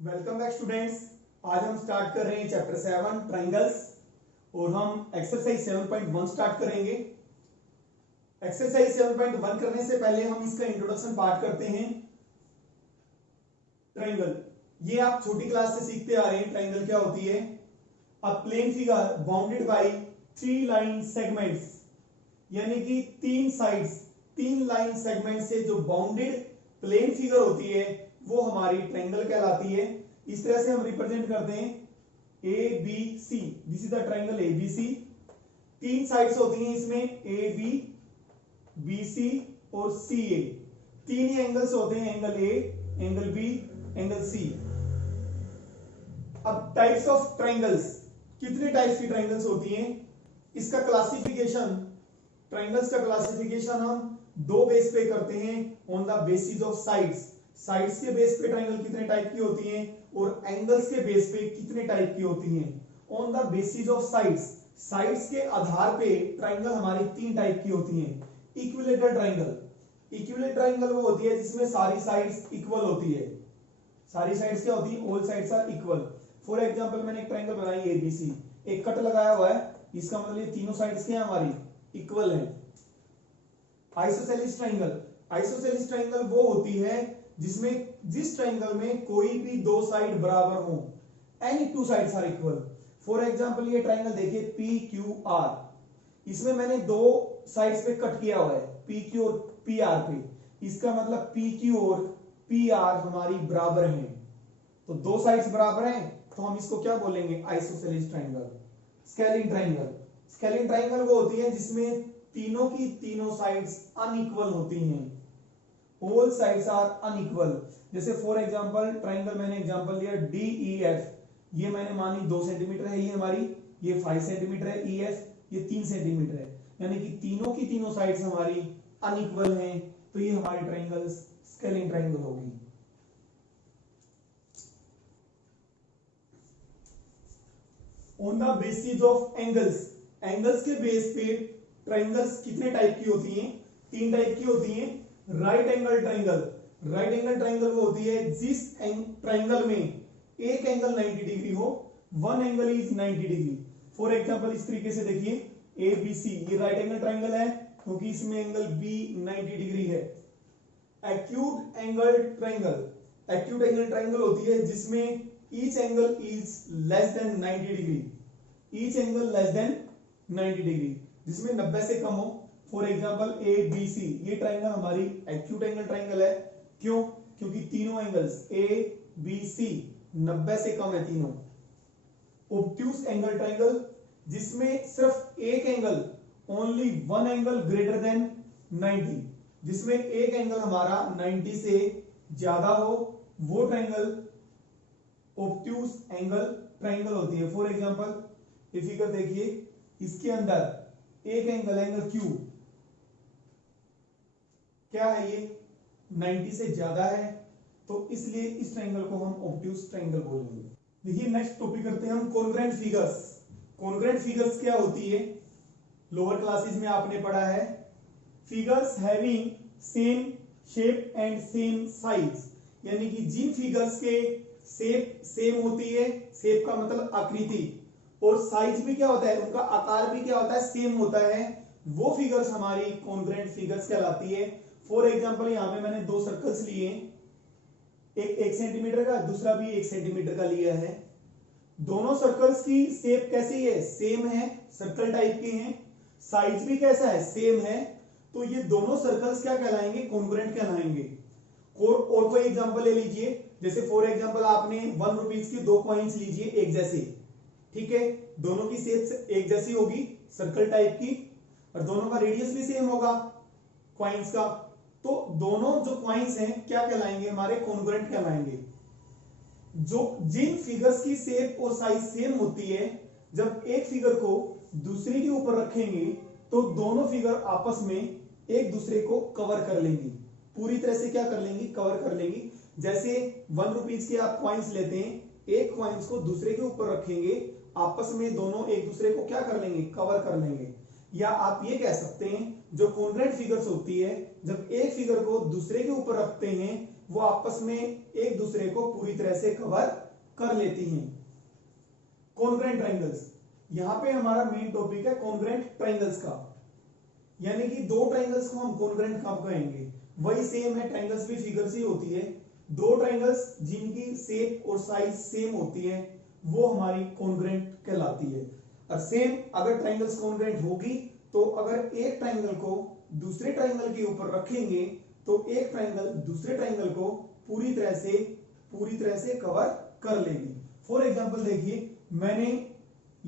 Welcome back students. आज हम start कर रहे हैं चैप्टर 7 ट्राइंगल्स और हम एक्सरसाइज 7.1 स्टार्ट करेंगे। एक्सरसाइज 7.1 करने से पहले हम इसका इंट्रोडक्शन पार्ट करते हैं। ट्राइंगल ये आप छोटी क्लास से सीखते आ रहे हैं। ट्राइंगल क्या होती है? A plane figure bounded by 3 line segments, यानी कि 3 साइड्स, 3 लाइन सेगमेंट से जो बाउंडेड प्लेन फिगर होती है वो हमारी ट्रायंगल कहलाती है। इस तरह से हम रिप्रेजेंट करते हैं A B C. This is the triangle A B C. 3 sides होती हैं इसमें, ए बी, बी सी और सी ए। 3 ही एंगल्स होते हैं, angle A, angle B, angle C. अब टाइप्स ऑफ ट्रायंगल्स, कितने टाइप्स की ट्रायंगल्स होती हैं? इसका क्लासिफिकेशन, ट्रायंगल्स का क्लासिफिकेशन हम 2 बेस पे करते हैं। On the basis of sides, sides के बेस पे ट्रायंगल कितने टाइप की होती हैं और एंगल्स के बेस पे कितने टाइप की होती हैं। On the basis of sides, sides के आधार पे ट्रायंगल हमारी 3 टाइप की होती हैं। इक्विलेटरल ट्रायंगल, इक्विलेटरल ट्रायंगल वो होती है जिसमें सारी साइड्स इक्वल होती है। सारी साइड्स क्या होती है? All sides are equal. For example मैंने एक ट्रायंगल बनाई ए बी सी, एक कट लगाया हुआ है, इसका मतलब ये तीनों साइड्स क्या है हमारी? इक्वल है। आइसोसेलेस ट्रायंगल, आइसोसेलेस ट्रायंगल वो होती है जिसमें, जिस ट्रायंगल में कोई भी 2 साइड बराबर हो, any 2 sides are equal. For example ये ट्रायंगल देखिए पी क्यू आर, इसमें मैंने 2 साइड्स पे कट किया हुआ है, पी क्यू और पी आर पे। इसका मतलब पी क्यू और पी आर हमारी बराबर हैं, तो 2 साइड्स बराबर हैं, तो हम इसको क्या बोलेंगे? Isosceles triangle. Scalene triangle, scalene triangle वो होती है जिसमें तीनों की तीनों साइड्स अनइक्वल होती हैं, ऑल साइड्स आर अनइक्वल। जैसे फॉर एग्जांपल ट्रायंगल मैंने एग्जांपल लिया डी ई एफ, ये मैंने मानी 2 सेंटीमीटर है ये हमारी, ये 5 सेंटीमीटर है, ई एफ ये 3 सेंटीमीटर है, यानी कि तीनों की तीनों साइड्स हमारी अनइक्वल हैं, तो ये हमारी ट्रायंगल स्केलिन ट्रायंगल होगी। On the basis of angles, angles के बेस पे ट्रायंगल्स कितने टाइप की होती हैं? 3 टाइप की होती हैं। Right angle triangle, right angle triangle वो होती है जिस ट्रायंगल में एक एंगल 90 डिग्री हो, one angle is 90 degree. For example इस तरीके से देखिए ए बी सी, ये राइट एंगल ट्रायंगल है क्योंकि इसमें एंगल बी 90 डिग्री है। Acute angle triangle, acute angle triangle होती है जिसमें each angle is less than 90 degree, each angle less than 90 degree, जिसमें 90 से कम हो। For example A B C, ये ट्रायंगल हमारी एक्यूट एंगल ट्रायंगल है। क्यों? क्योंकि तीनों एंगल्स ए बी सी 90 से कम है तीनों। ऑब्ट्यूस एंगल ट्रायंगल, जिसमें सिर्फ एक angle, only one angle greater than 90, जिसमें एक एंगल हमारा 90 से ज्यादा हो, वो ट्रायंगल ऑब्ट्यूस एंगल ट्रायंगल होती है। फॉर एग्जांपल ये फिगर देखिए, इसके अंदर एक एंगल, एंगल क्यू क्या है? ये 90 से ज्यादा है, तो इसलिए इस ट्रायंगल को हम ऑब्ट्यूस ट्रायंगल बोलेंगे। देखिए नेक्स्ट टॉपिक करते हैं हम कॉन्ग्रुएंट फिगर्स। कॉन्ग्रुएंट फिगर्स क्या होती है? लोअर क्लासेस में आपने पढ़ा है, figures having same shape and same size, यानी कि जिन फिगर्स के शेप सेम होती है, शेप का मतलब आकृति, और साइज भी क्या होता है, उनका आकार भी क्या होता है? सेम होता है, वो फिगर्स हमारी कॉन्ग्रुएंट फिगर्स कहलाती है। फॉर एग्जांपल यहां पे मैंने 2 सर्कल्स लिए, एक 1 सेंटीमीटर का, दूसरा भी 1 सेंटीमीटर का लिया है। दोनों सर्कल्स की शेप कैसी है? सेम है, सर्कल टाइप के हैं, साइज भी कैसा है? सेम है, तो ये दोनों सर्कल्स क्या कहलाएंगे? कॉन्ग्रुएंट कहलाएंगे। और कोई एग्जांपल ले लीजिए, जैसे फॉर एग्जांपल आपने 1 रुपीज की 2 कॉइन्स लीजिए एक जैसे, ठीक है, दोनों की शेप एक जैसी होगी, सर्कल टाइप की, और दोनों का रेडियस भी सेम होगा कॉइन्स का, तो दोनों जो कॉइन्स हैं क्या कहलाएंगे? हमारे कॉन्ग्रुएंट कहलाएंगे। जो जिन फिगर्स की शेप और साइज सेम होती है, जब एक फिगर को दूसरे के ऊपर रखेंगे तो दोनों फिगर आपस में एक दूसरे को कवर कर लेंगी, पूरी तरह से क्या कर लेंगी? कवर कर लेंगी। जैसे 1 रुपीज के आप कॉइन्स लेते हैं, एक कॉइन्स को दूसरे के ऊपर रखेंगे, आपस में दोनों एक दूसरे को क्या कर लेंगे? कवर कर लेंगे। या आप ये कह सकते हैं जो कॉन्ग्रुएंट फिगर्स होती है, जब एक फिगर को दूसरे के ऊपर रखते हैं वो आपस में एक दूसरे को पूरी तरह से कवर कर लेती हैं। कॉन्ग्रेंट ट्रायंगल्स, यहां पे हमारा मेन टॉपिक है कॉन्ग्रेंट ट्रायंगल्स का, यानी कि दो ट्रायंगल्स को हम कॉन्ग्रेंट कब कहेंगे? वही सेम है, ट्रायंगल्स भी फिगर्स ही होती है। दो ट्रायंगल्स जिनकी शेप और साइज सेम होती है वो हमारी कॉन्ग्रेंट कहलाती है। और सेम अगर ट्रायंगल्स कॉन्ग्रेंट होगी तो अगर एक ट्रायंगल को दूसरे ट्रायंगल के ऊपर रखेंगे तो एक ट्रायंगल दूसरे ट्रायंगल को पूरी तरह से कवर कर लेगी। फॉर एग्जांपल देखिए, मैंने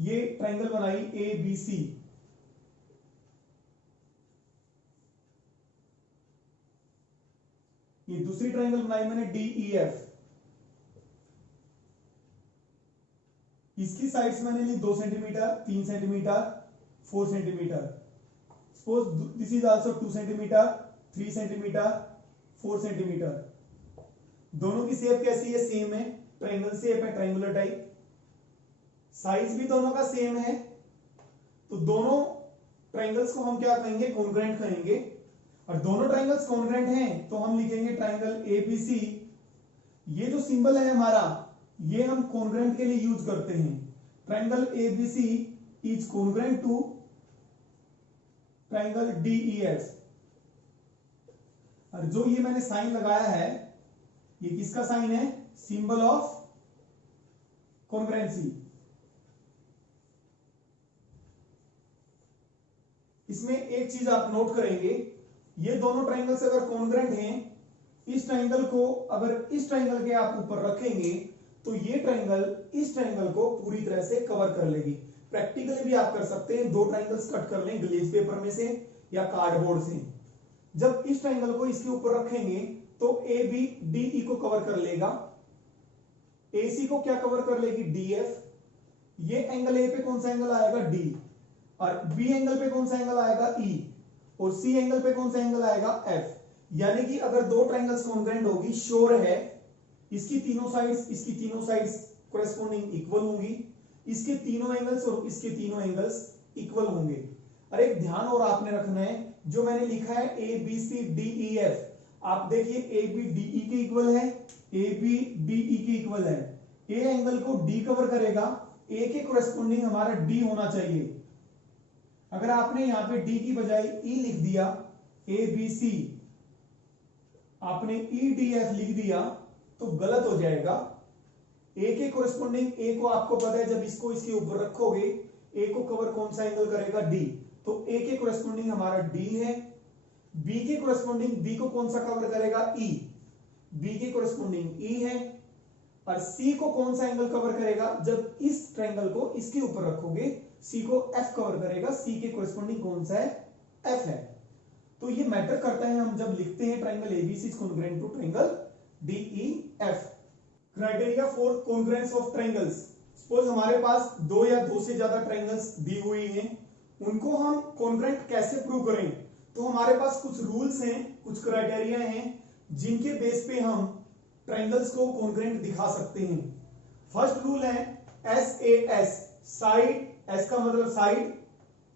ये ट्रायंगल बनाई ए बी सी, ये दूसरी ट्रायंगल बनाई मैंने डी ई एफ, इसकी साइड्स मैंने ली 2 centimetre, 3 centimetre, 4 centimetre. Suppose this is also 2 centimetre, 3 centimetre, 4 centimetre. दोनों की शेप कैसी है? सेम है, ट्रायंगल शेप है, ट्रायंगुलर टाइप। साइज भी दोनों का सेम है, तो दोनों ट्रायंगल्स को हम क्या कहेंगे? कॉन्ग्रेंट कहेंगे। और दोनों ट्रायंगल्स कॉन्ग्रेंट हैं तो हम लिखेंगे ट्रायंगल एबीसी। ये जो सिंबल है हमारा, ये हम कॉन्ग्रेंट के लिए यूज करते हैं। Triangle ABC is congruent to triangle DEF. और जो ये मैंने साइन लगाया है, ये किसका साइन है? Symbol of कॉन्ग्रेंसी। इसमें एक चीज आप नोट करेंगे, ये दोनों ट्रायंगल्स अगर कॉन्ग्रेंट हैं, इस ट्रायंगल को अगर इस ट्रायंगल के आप ऊपर रखेंगे तो ये ट्रायंगल इस ट्रायंगल को पूरी तरह से कवर कर लेगी। प्रैक्टिकली भी आप कर सकते हैं, दो ट्रायंगल्स कट कर लें ग्लेज पेपर में से या कार्डबोर्ड से। जब इस ट्रायंगल को इसके ऊपर रखेंगे तो ए बी डी ई को कवर कर लेगा, ए सी को क्या कवर कर लेगी? D F. ये एंगल ए पे कौन सा एंगल आएगा? डी। और बी एंगल पे कौन सा एंगल आएगा? ई। और सी एंगल पे कौन सा एंगल आएगा? एफ। यानी कि अगर दो ट्रायंगल्स कॉन्ग्रेंट होगी, श्योर है इसकी तीनों साइड्स कोरेस्पोंडिंग इक्वल होंगी, इसके तीनों एंगल्स और इसके तीनों एंगल्स इक्वल होंगे। और एक ध्यान और आपने रखना है, जो मैंने लिखा है A B C D E F, आप देखिए ए बी डी ई के इक्वल है, ए बी डी ई के इक्वल है। ए एंगल को डी कवर करेगा, ए के कोरेस्पोंडिंग हमारा डी होना चाहिए। अगर आपने यहां पे डी की बजाय ई लिख दिया, ए बी सी, आपने ई डी एफ लिख दिया तो गलत हो जाएगा। ए के कोरेस्पोंडिंग, ए को आपको पता है जब इसको इसके ऊपर रखोगे ए को कवर कौन सा एंगल करेगा? डी। तो ए के कोरेस्पोंडिंग हमारा डी है। बी के कोरेस्पोंडिंग बी को कौन सा कवर करेगा? ई। बी के कोरेस्पोंडिंग ई है। और सी को कौन सा एंगल कवर करेगा? जब इस ट्रायंगल को इसके ऊपर रखोगे सी को एफ कवर करेगा। सी के कोरेस्पोंडिंग कौन सा है? एफ है। तो ये मैटर करता है हम जब लिखते हैं triangle ABC is congruent to triangle DEF. Criteria for congruence of triangles. Suppose हमारे पास दो या दो से ज्यादा ट्रायंगल्स दी हुई हैं, उनको हम कॉन्ग्रुएंट कैसे प्रूव करें? तो हमारे पास कुछ रूल्स हैं, कुछ क्राइटेरिया हैं जिनके बेस पे हम ट्रायंगल्स को कॉन्ग्रुएंट दिखा सकते हैं। फर्स्ट रूल है SAS, साइड। एस का मतलब साइड,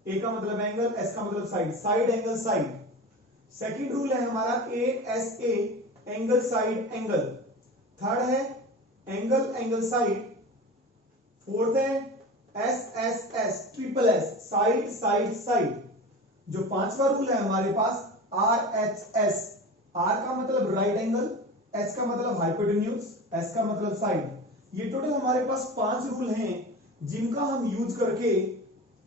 ए का मतलब एंगल, एस का मतलब side, side angle side. Second rule है हमारा ASA, angle side angle. Third है एंगल एंगल साइड। फोर्थ है SSS, triple S, side side side. जो पांचवा रूल है हमारे पास RHS, R का मतलब राइट एंगल, S का मतलब हाइपोटेन्यूज, S का मतलब साइड। ये टोटल हमारे पास 5 रूल हैं जिनका हम यूज करके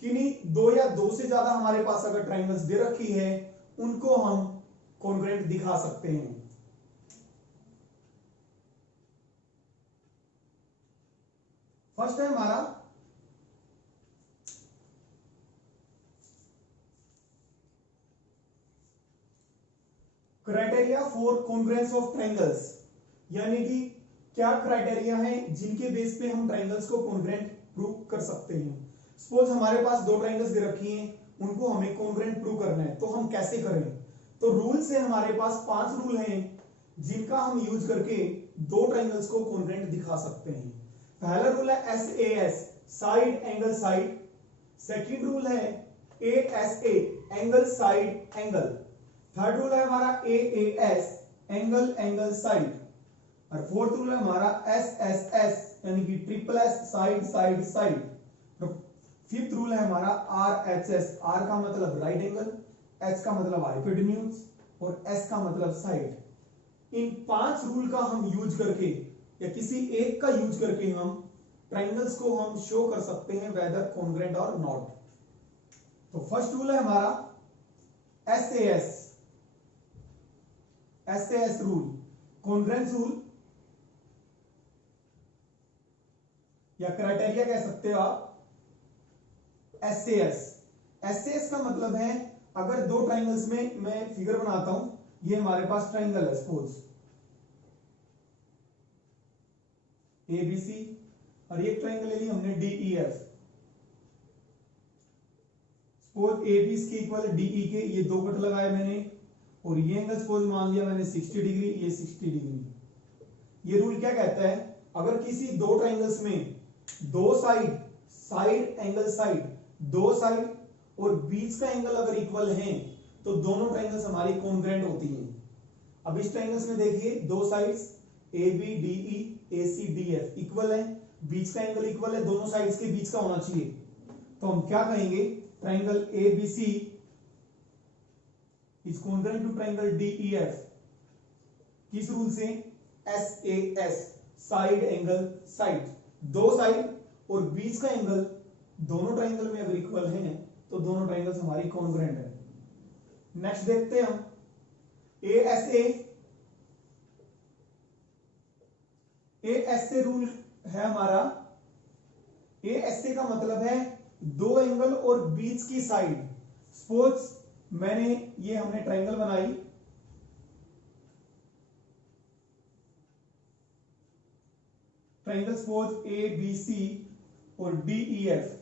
किन्हीं दो या दो से ज्यादा हमारे पास अगर ट्रायंगल्स दे रखी है उनको हम कॉन्ग्रुएंट दिखा सकते हैं। फर्स्ट है हमारा criteria for congruence of triangles, यानी कि क्या क्राइटेरिया है जिनके बेस पे हम ट्रायंगल्स को कॉन्ग्रुएंट प्रूव कर सकते हैं। सपोज हमारे पास दो ट्रायंगल्स दे रखी हैं, उनको हमें कॉन्ग्रुएंट प्रूव करना है, तो हम कैसे करें? तो रूल से हमारे पास 5 रूल हैं जिनका हम यूज करके दो ट्रायंगल्स को कॉन्ग्रुएंट दिखा सकते हैं। पहला रूल है SAS, side angle side. Second rule है ASA, angle side angle. Third rule है हमारा AAS, एंगल एंगल साइड। और फोर्थ रूल है हमारा एस एस एस यानी कि triple S side side side. Fifth rule है हमारा आर एच एस, आर का मतलब राइट एंगल, एच का मतलब हाइपोटेन्यूज और एस का मतलब साइड। इन 5 रूल का हम यूज करके या किसी एक का यूज करके हम ट्रायंगल्स को हम शो कर सकते हैं वेदर कॉन्ग्रुएंट और नॉट। तो फर्स्ट रूल है हमारा S A S rule, congruence rule या क्राइटेरिया कह सकते हो आप। एस का मतलब है अगर दो ट्राइंगल्स में मैं फिगर बनाता हूं, ये हमारे पास ट्राइंगल है सपोज एबीसी और एक ट्राइंगल ले ली हमने डीईएफ। सपोज एबी इसके इक्वल है डीई के, ये 2 कट लगाए मैंने और ये एंगल सपोज मान लिया मैंने 60 डिग्री, ये 60 डिग्री। ये रूल क्या कहता है, अगर किसी दो ट्राइंगल्स में दो साइड एंगल साइड, दो साइड और बीच का एंगल अगर इक्वल हैं तो दोनों ट्राइंगल्स हमारी कॉन्ग्रुएंट होती हैं। अब इस ट्राइंगल्स में देखिए दो sides A B D E A C D F equal है, बीच का एंगल इक्वल है, दोनों साइड्स के बीच का होना चाहिए। तो हम क्या कहेंगे, triangle A B C is congruent to triangle D E F. किस रूल से, S A S, side angle side. दो साइड और बीच का एंगल दोनों ट्राइंगल में अगर इक्वल है तो दोनों ट्राइंगल्स हमारी कॉन्ग्रुएंट है। नेक्स्ट देखते हैं हम ए एस ए रूल है हमारा। ए एस ए का मतलब है दो एंगल और बीच की साइड। सपोज मैंने ये हमने ट्राइंगल बनाई, triangle suppose A B C और डी ई एफ।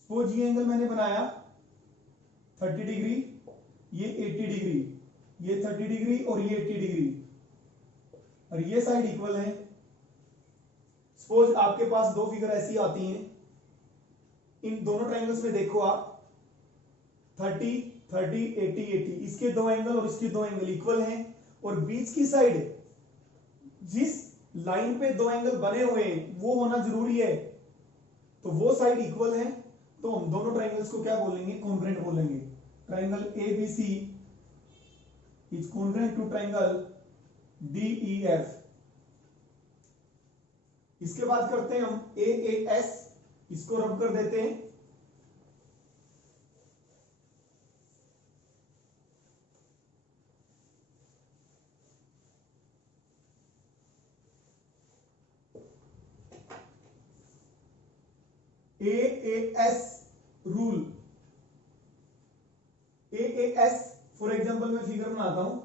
सपोज ये एंगल मैंने बनाया 30 डिग्री, ये 80 डिग्री, ये 30 डिग्री और ये 80 डिग्री और ये साइड इक्वल है। सपोज आपके पास दो फिगर ऐसी आती हैं, इन दोनों ट्राइंगल्स में देखो आप 30 30 80 80, इसके दो एंगल और इसके दो एंगल इक्वल हैं और बीच की साइड जिस लाइन पे दो एंगल बने हुए हैं वो होना जरूरी है, तो वो साइड इक्वल है तो हम दोनों ट्राइंगल्स को क्या बोलेंगे, कॉन्ग्रुएंट बोलेंगे। Triangle ABC is congruent to triangle DEF. इसके बाद करते हैं हम एएएस, इसको रब कर देते हैं। AAS rule, AAS for example मैं फिगर बनाता हूं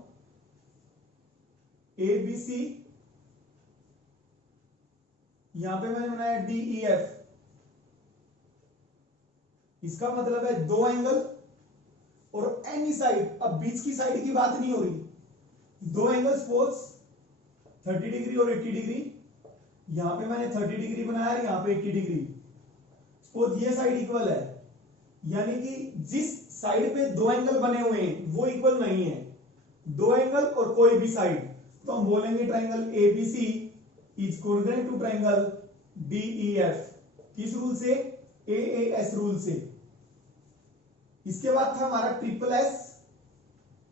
एबीसी, यहां पे मैंने बनाया डीईएफ। इसका मतलब है दो एंगल और एनी साइड, अब बीच की साइड की बात नहीं हो रही, दो एंगल सपोज 30 डिग्री और 80 डिग्री, यहां पे मैंने 30 डिग्री बनाया और यहां पे 80 डिग्री। सपोज ये साइड इक्वल है, यानी कि जिस साइड पे दो एंगल बने हुए हैं वो इक्वल नहीं है, दो एंगल और कोई भी साइड, तो हम बोलेंगे triangle ABC is congruent to triangle DEF. किस रूल से, एएएस रूल से। इसके बाद था हमारा triple S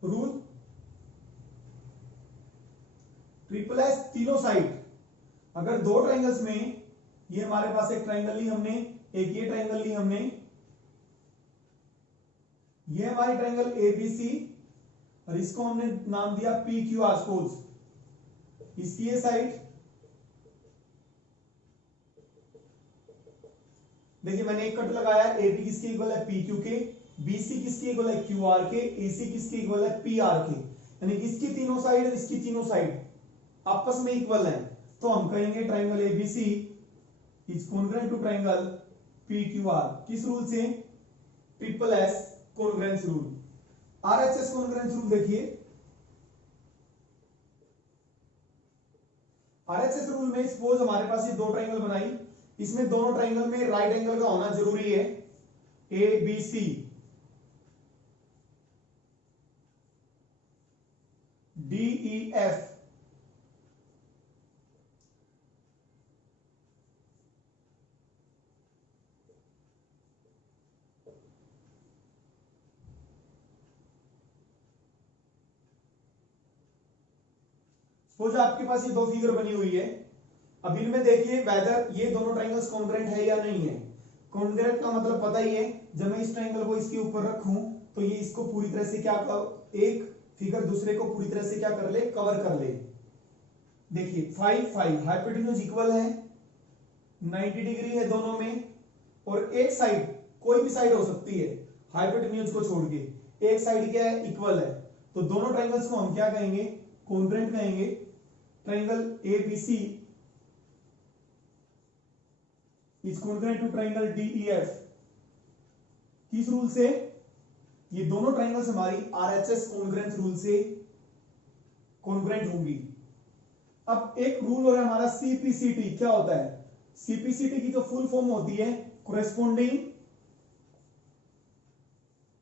rule. Triple S तीनों साइड, अगर दो ट्राइंगल्स में, ये हमारे पास एक ट्राइंगल ली हमने, एक ये ट्राइंगल ली हमने, ये हमारी ट्राइंगल एबीसी और इसको हमने नाम दिया पी क्यू आर। सपोज इसकी ये साइड, देखिए मैंने एक कट लगाया, एबी किसके इक्वल है पी क्यू के, बीसी किसके इक्वल है क्यू आर के, एसी किसके इक्वल है पी आर के, यानी कि इसकी तीनों साइड और इसकी तीनों साइड आपस में इक्वल है, तो हम कहेंगे triangle ABC is congruent to triangle P Q R. किस रूल से, triple S congruence rule. RHS congruence rule देखिए, आरएचएस रूल में सपोज हमारे पास ये दो ट्राइंगल बनाई, इसमें दोनों ट्राइंगल में राइट एंगल का होना जरूरी है, A B C. DEF suppose आपके पास ये दो फिगर बनी हुई है। अब इनमें देखिए वेदर ये दोनों ट्रायंगल्स कॉन्ग्रुएंट है या नहीं है। कॉन्ग्रुएंट का मतलब पता ही है, जब मैं इस ट्रायंगल को इसके ऊपर रखूं तो ये इसको पूरी तरह से क्या एक फिगर दूसरे को पूरी तरह से क्या कर ले, कवर कर ले। देखिए 5 5 हाइपोटेन्यूज इक्वल है, 90 डिग्री है दोनों में, और एक साइड कोई भी साइड हो सकती है हाइपोटेन्यूज को छोड़ के, एक साइड क्या है, इक्वल है। तो दोनों ट्रायंगल्स को हम क्या कहेंगे, कॉन्ग्रुएंट कहेंगे। Triangle ABC is congruent to triangle DEF। किस रूल से, ये दोनों ट्रायंगल्स हमारी RHS कॉन्ग्रुएंस रूल से कॉन्ग्रुएंट होंगी। अब एक रूल और हमारा CPCT। क्या होता है, CPCT की जो फुल फॉर्म होती है कोरेस्पोंडिंग,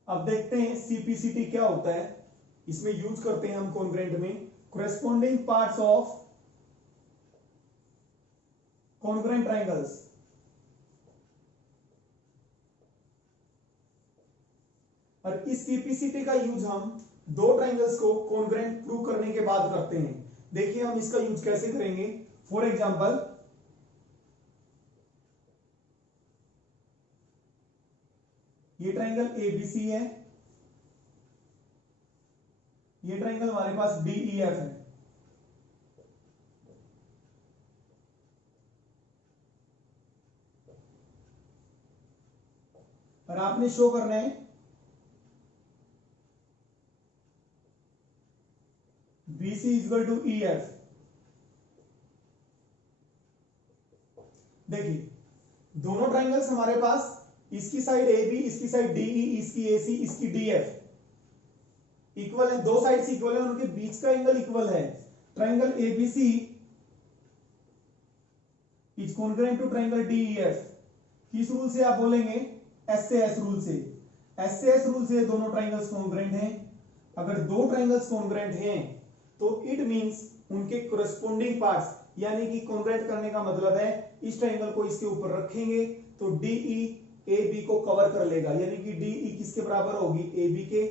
अब देखते हैं CPCT क्या होता है, इसमें यूज करते हैं हम कॉन्ग्रुएंट में, corresponding parts of congruent triangles. और इस CPCT का यूज हम दो ट्रायंगल्स को कॉन्ग्रुएंट प्रूव करने के बाद करते हैं। देखिए हम इसका यूज कैसे करेंगे। फॉर एग्जांपल ये ट्रायंगल ABC है, ये ट्रायंगल हमारे पास DEF है। और आपने शो करना है BC इक्वल टू EF। देखिए दोनों ट्रायंगल्स हमारे पास, इसकी साइड AB, इसकी साइड DE, इसकी AC, इसकी DF इक्वल है, दो साइड्स इक्वल है, उनके बीच का एंगल इक्वल है। Triangle ABC is congruent to triangle DEF। किस रूल से आप बोलेंगे, SAS रूल से। SAS रूल से दोनों ट्रायंगल्स कॉन्ग्रुएंट हैं। अगर दो ट्रायंगल्स कॉन्ग्रुएंट हैं तो इट मींस उनके कोरेस्पोंडिंग पार्ट्स, यानी कि कॉन्ग्रुएंट करने का मतलब है इस ट्रायंगल को इसके ऊपर रखेंगे तो DE AB को कवर कर लेगा, यानी कि DE किसके बराबर होगी, AB के,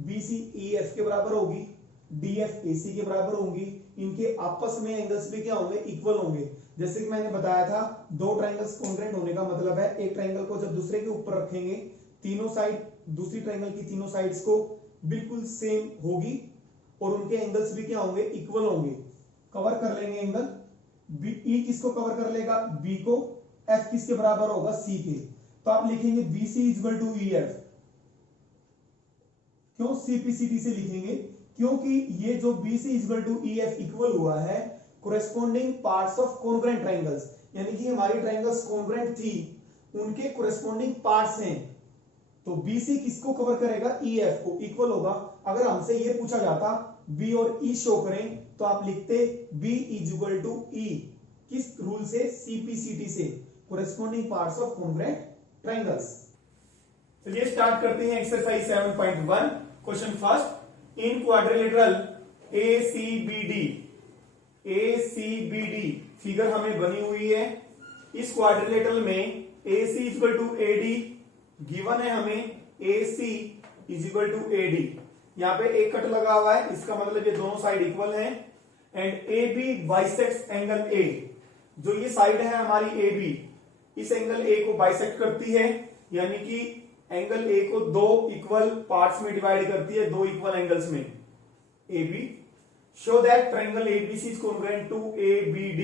BC EF के बराबर होगी, DF AC के बराबर होगी। इनके आपस में एंगल्स भी क्या होंगे, इक्वल होंगे। जैसे कि मैंने बताया था दो ट्रायंगल्स कॉन्ग्रुएंट होने का मतलब है एक ट्रायंगल को जब दूसरे के ऊपर रखेंगे तीनों साइड, दूसरी ट्रायंगल की तीनों साइड्स को बिल्कुल सेम होगी और उनके एंगल्स भी क्या होंगे, इक्वल होंगे, कवर कर लेंगे एंगल। E किसको कवर कर लेगा, B को। F किसके बराबर होगा, C के। तो आप लिखेंगे BC इक्वल टू EF। क्यों CPCT से लिखेंगे, क्योंकि ये जो BC equal to EF equal हुआ है corresponding parts of congruent triangles, यानी कि हमारी ट्रायंगल्स कॉन्ग्रुएंट थी, उनके कोरेस्पोंडिंग पार्ट्स हैं। तो BC किसको कवर करेगा, EF को, इक्वल होगा। अगर हमसे ये पूछा जाता B और E शो करें तो आप लिखते B is equal to E। किस रूल से, CPCT से, corresponding parts of congruent triangles. चलिए स्टार्ट करते हैं exercise 7.1। Question first, in quadrilateral ACBD figure हमें बनी हुई है। इस क्वाड्रिलेटरल में AC equal to AD given है हमें, AC is equal to AD। यहां पे एक कट लगा हुआ है, इसका मतलब ये दोनों साइड इक्वल हैं। And AB bisects angle A। जो ये साइड है हमारी AB, इस एंगल A को बाइसेक्ट करती है, यानी कि एंगल A को दो इक्वल पार्ट्स में डिवाइड करती है, दो इक्वल एंगल्स में। AB show that triangle ABC is congruent to ABD।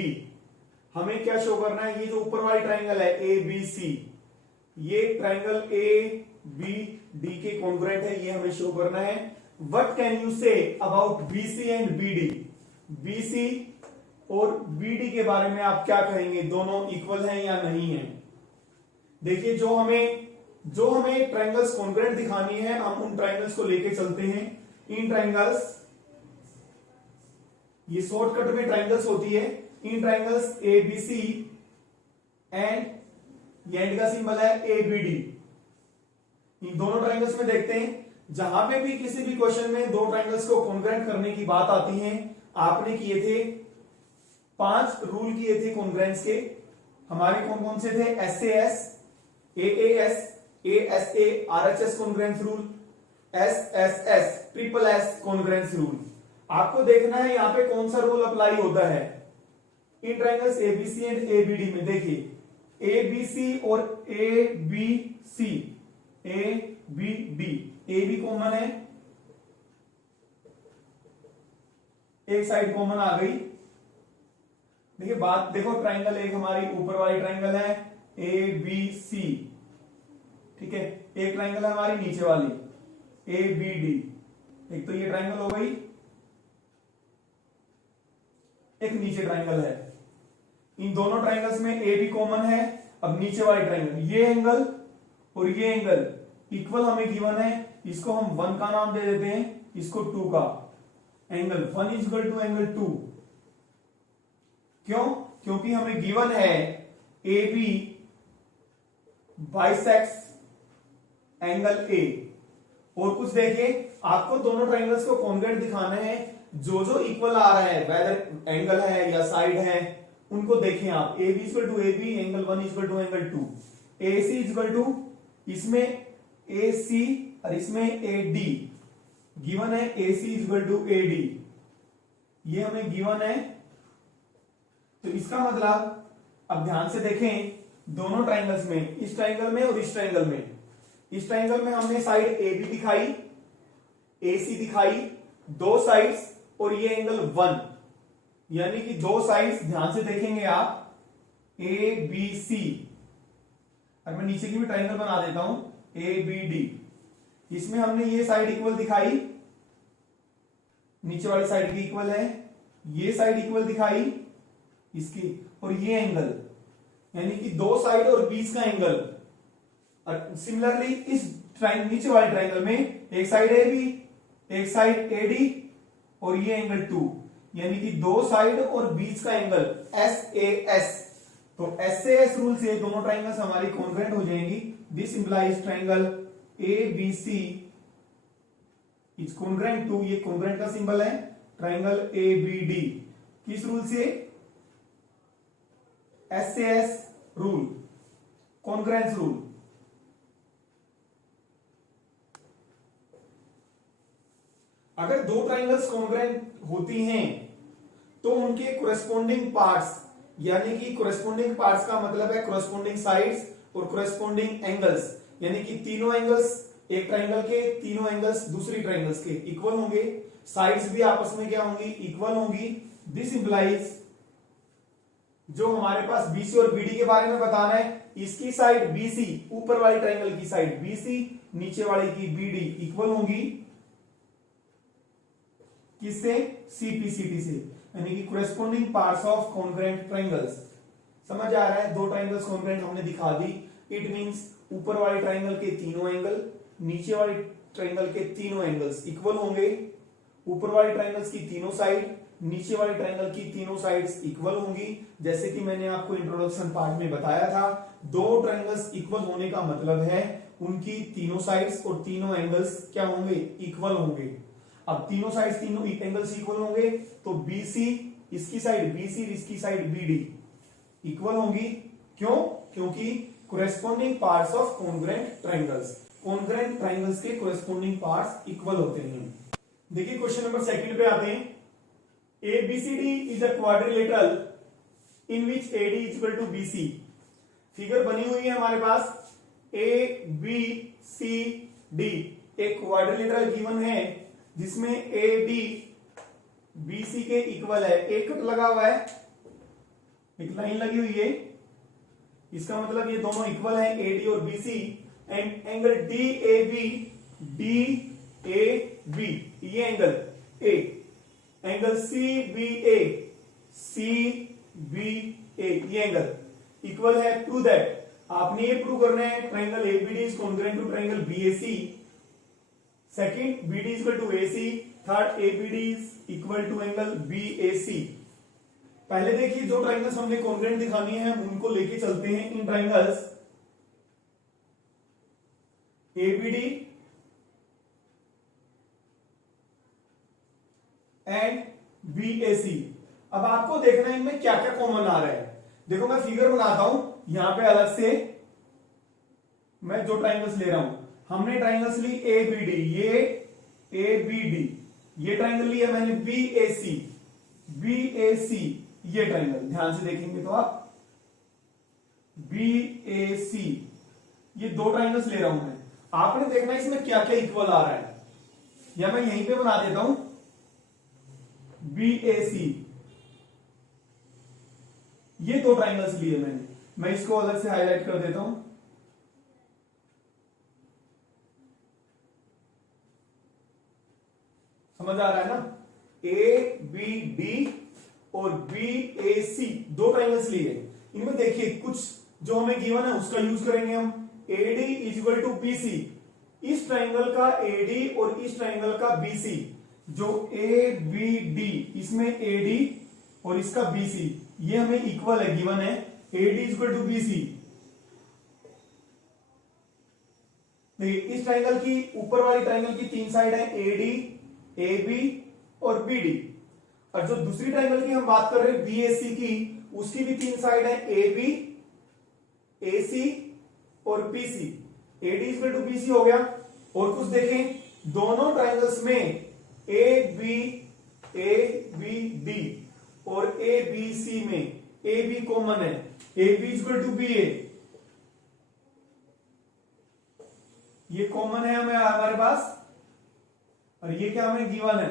हमें क्या शो करना है, ये जो ऊपर वाली ट्रायंगल है ABC, ये ट्रायंगल ABD के कॉन्ग्रुएंट है, ये हमें शो करना है। What can you say about BC and BD। BC और BD के बारे में आप क्या कहेंगे, दोनों इक्वल हैं या नहीं है। देखिए जो हमें ट्रायंगल्स कॉन्ग्रुएंट दिखानी है, हम उन ट्रायंगल्स को लेके चलते हैं। इन ट्रायंगल्स, ये शॉर्टकट में ट्रायंगल्स होती है, इन ट्रायंगल्स ABC एंड ये एंड का सिंबल है ABD। इन दोनों ट्रायंगल्स में देखते हैं, जहां पे भी किसी भी क्वेश्चन में दो ट्राइंगल्स को कॉन्ग्रेंट करने की बात आती है, आपने किए थे 5 रूल किए थे कॉन्ग्रेंस के। हमारे कौन कौन से थे? SAS, AAS, ASA, RHS congruence rule, SSS, SSS congruence rule. आपको देखना है यहां पे कौन सा रूल अप्लाई होता है इन ट्राइंगल्स ABC एंड ABD में। देखिए ABC और ABC, ABD, AB कॉमन है, एक साइड कॉमन आ गई। देखिए बात देखो, ट्राइंगल एक हमारी ऊपर वाली ट्राइंगल है ABC, ठीक है, एक ट्राइंगल है हमारी नीचे वाली ABD। एक तो ये ट्राइंगल हो गई, एक नीचे ट्राइंगल है। इन दोनों ट्राइंगल्स में ए भी कॉमन है। अब नीचे वाली ट्राइंगल, ये एंगल और ये एंगल इक्वल हमें गिवन है, इसको हम 1 का नाम दे देते हैं, इसको 2 का। Angle 1 is equal to angle 2। क्यों? क्योंकि हमें गिवन है A B bisects angle A. और कुछ देखिए, आपको दोनों ट्राइंगल्स को कॉन्ग्रेंट दिखाने हैं, जो जो इक्वल आ रहा है, वेदर एंगल है या साइड है, उनको देखें आप। A B equal to A B, angle 1 equal to angle 2, A C equal to, इसमें ए सी और इसमें ए डी गिवन है, A C equal to A D, ये हमें गिवन है। तो इसका मतलब, अब ध्यान से देखें, दोनों ट्राइंगल्स में, इस ट्राइंगल में और इस ट्राइंगल में, इस ट्राइंगल में हमने साइड ए बी दिखाई, ए सी दिखाई, दो साइड्स और ये एंगल 1, यानी कि दो साइड्स। ध्यान से देखेंगे आप, ए बी सी, और मैं नीचे की भी ट्राइंगल बना देता हूं, ए बी डी। इसमें हमने ये साइड इक्वल दिखाई, नीचे वाली साइड की इक्वल है, ये साइड इक्वल दिखाई इसकी, और ये एंगल, यानी कि दो साइड और बीच का एंगल। और सिमिलरली इस नीचे वाले ट्राइंगल में एक साइड ए बी, एक साइड ए डी, और ये एंगल 2, यानी कि दो साइड और बीच का एंगल SAS। तो SAS रूल से दोनों ट्राइंगल्स हमारी कॉन्ग्रेंट हो जाएंगी। This implies triangle ABC is congruent to, ये कॉन्ग्रेंट का सिंबल है, ट्राइंगल ABD। किस रूल से? SAS rule, congruence rule. अगर दो ट्राइंगल्स कॉन्ग्रेंट होती हैं तो उनके कोरेस्पोंडिंग पार्ट्स, यानी कि कोरेस्पोंडिंग पार्ट्स का मतलब है कोरेस्पोंडिंग साइड्स और कोरेस्पोंडिंग एंगल्स, यानी कि तीनों एंगल्स एक ट्राइंगल के, तीनों एंगल्स दूसरी ट्राइंगल्स के इक्वल होंगे, साइड्स भी आपस में क्या होंगी? इक्वल होंगी। दिस इंप्लाइज, जो हमारे पास BC और BD के बारे में बताना है, इसकी साइड BC, ऊपर वाली ट्राइंगल की साइड BC, नीचे वाली की BD इक्वल होंगी किससे? CPCT से, यानी कि corresponding parts of congruent triangles. समझ आ रहा है? दो ट्राइंगल्स कॉन्ग्रेंट हमने दिखा दी। इट मींस ऊपर वाले ट्राइंगल के तीनों एंगल, नीचे वाले ट्राइंगल के तीनों एंगल्स इक्वल होंगे। ऊपर वाले ट्राइंगल्स की तीनों साइड, नीचे वाले ट्राइंगल की तीनों साइड्स इक्वल होंगी। जैसे कि मैंने आपको इंट्रोडक्शन पार्ट में बताया था, दो ट्राइंगल्स इक्वल होने का मतलब है उनकी तीनों साइड्स और तीनों एंगल्स क्या होंगे? इक्वल होंगे। अब तीनों साइड्स, तीनों एंगल्स इक्वल होंगे तो BC, इसकी साइड BC, इसकी साइड BD इक्वल होंगी। क्यों? क्योंकि corresponding parts of congruent triangles, congruent triangles के कोरेस्पोंडिंग पार्ट्स इक्वल होते हैं। देखिए क्वेश्चन नंबर 2 पे आते हैं। ABCD is a quadrilateral in which AD is equal to BC। Figure बनी हुई है हमारे पास, ABCD एक क्वाड्रिलेटरल गिवन है जिसमें AD BC के इक्वल है। एक कट लगा हुआ है, एक लाइन लगी हुई है, इसका मतलब ये दोनों इक्वल हैं, AD और BC। एंड एंगल DAB, ये एंगल A, एंगल CBA, ये एंगल इक्वल है। प्रूव दैट, आपने ये प्रूव करना है triangle ABD is congruent to triangle BAC। Second, BD is equal to AC। Third, ABD is equal to angle BAC। पहले देखिए, जो ट्राइंगल्स हमने कॉन्ग्रुएंट दिखानी है उनको लेके चलते हैं। इन ट्राइंगल्स ABD एंड BAC। अब आपको देखना है इनमें क्या क्या कॉमन आ रहा है। देखो मैं फिगर बनाता हूं यहां पे अलग से, मैं जो ट्राइंगल्स ले रहा हूं, हमने ट्राइंगल्स ली ABD, ये ABD, ये ट्राइंगल लिया मैंने BAC, ये ट्राइंगल ध्यान से देखेंगे तो आप BAC, ये दो ट्राइंगल्स ले रहा हूं मैं। आपने देखना है इसमें क्या क्या इक्वल आ रहा है, या मैं यहीं पे बना देता हूं BAC, ये दो ट्राइंगल्स लिए मैंने, मैं इसको अलग से हाईलाइट कर देता हूं। समझ आ रहा है ना, ABD और BAC दो ट्राइंगल्स लिए, इनमें देखिए कुछ जो हमें गिवन है उसका यूज करेंगे हम। AD is equal to BC, इस ट्राइंगल का AD और इस ट्राइंगल का BC, जो ABD इसमें AD और इसका BC, ये हमें इक्वल है, गिवन है AD is equal to BC। देखिए इस ट्राइंगल की, ऊपर वाली ट्राइंगल की तीन साइड है, AD, AB और BD, और जो दूसरी ट्राइंगल की हम बात कर रहे हैं BAC की, उसकी भी तीन साइड है, AB, AC और BC। AD is equal to BC हो गया। और कुछ देखें, दोनों ट्राइंगल्स में ABD और ABC में AB कॉमन है, AB is equal to BA, ये कॉमन है हमें हमारे पास, और ये क्या हमें गिवन है।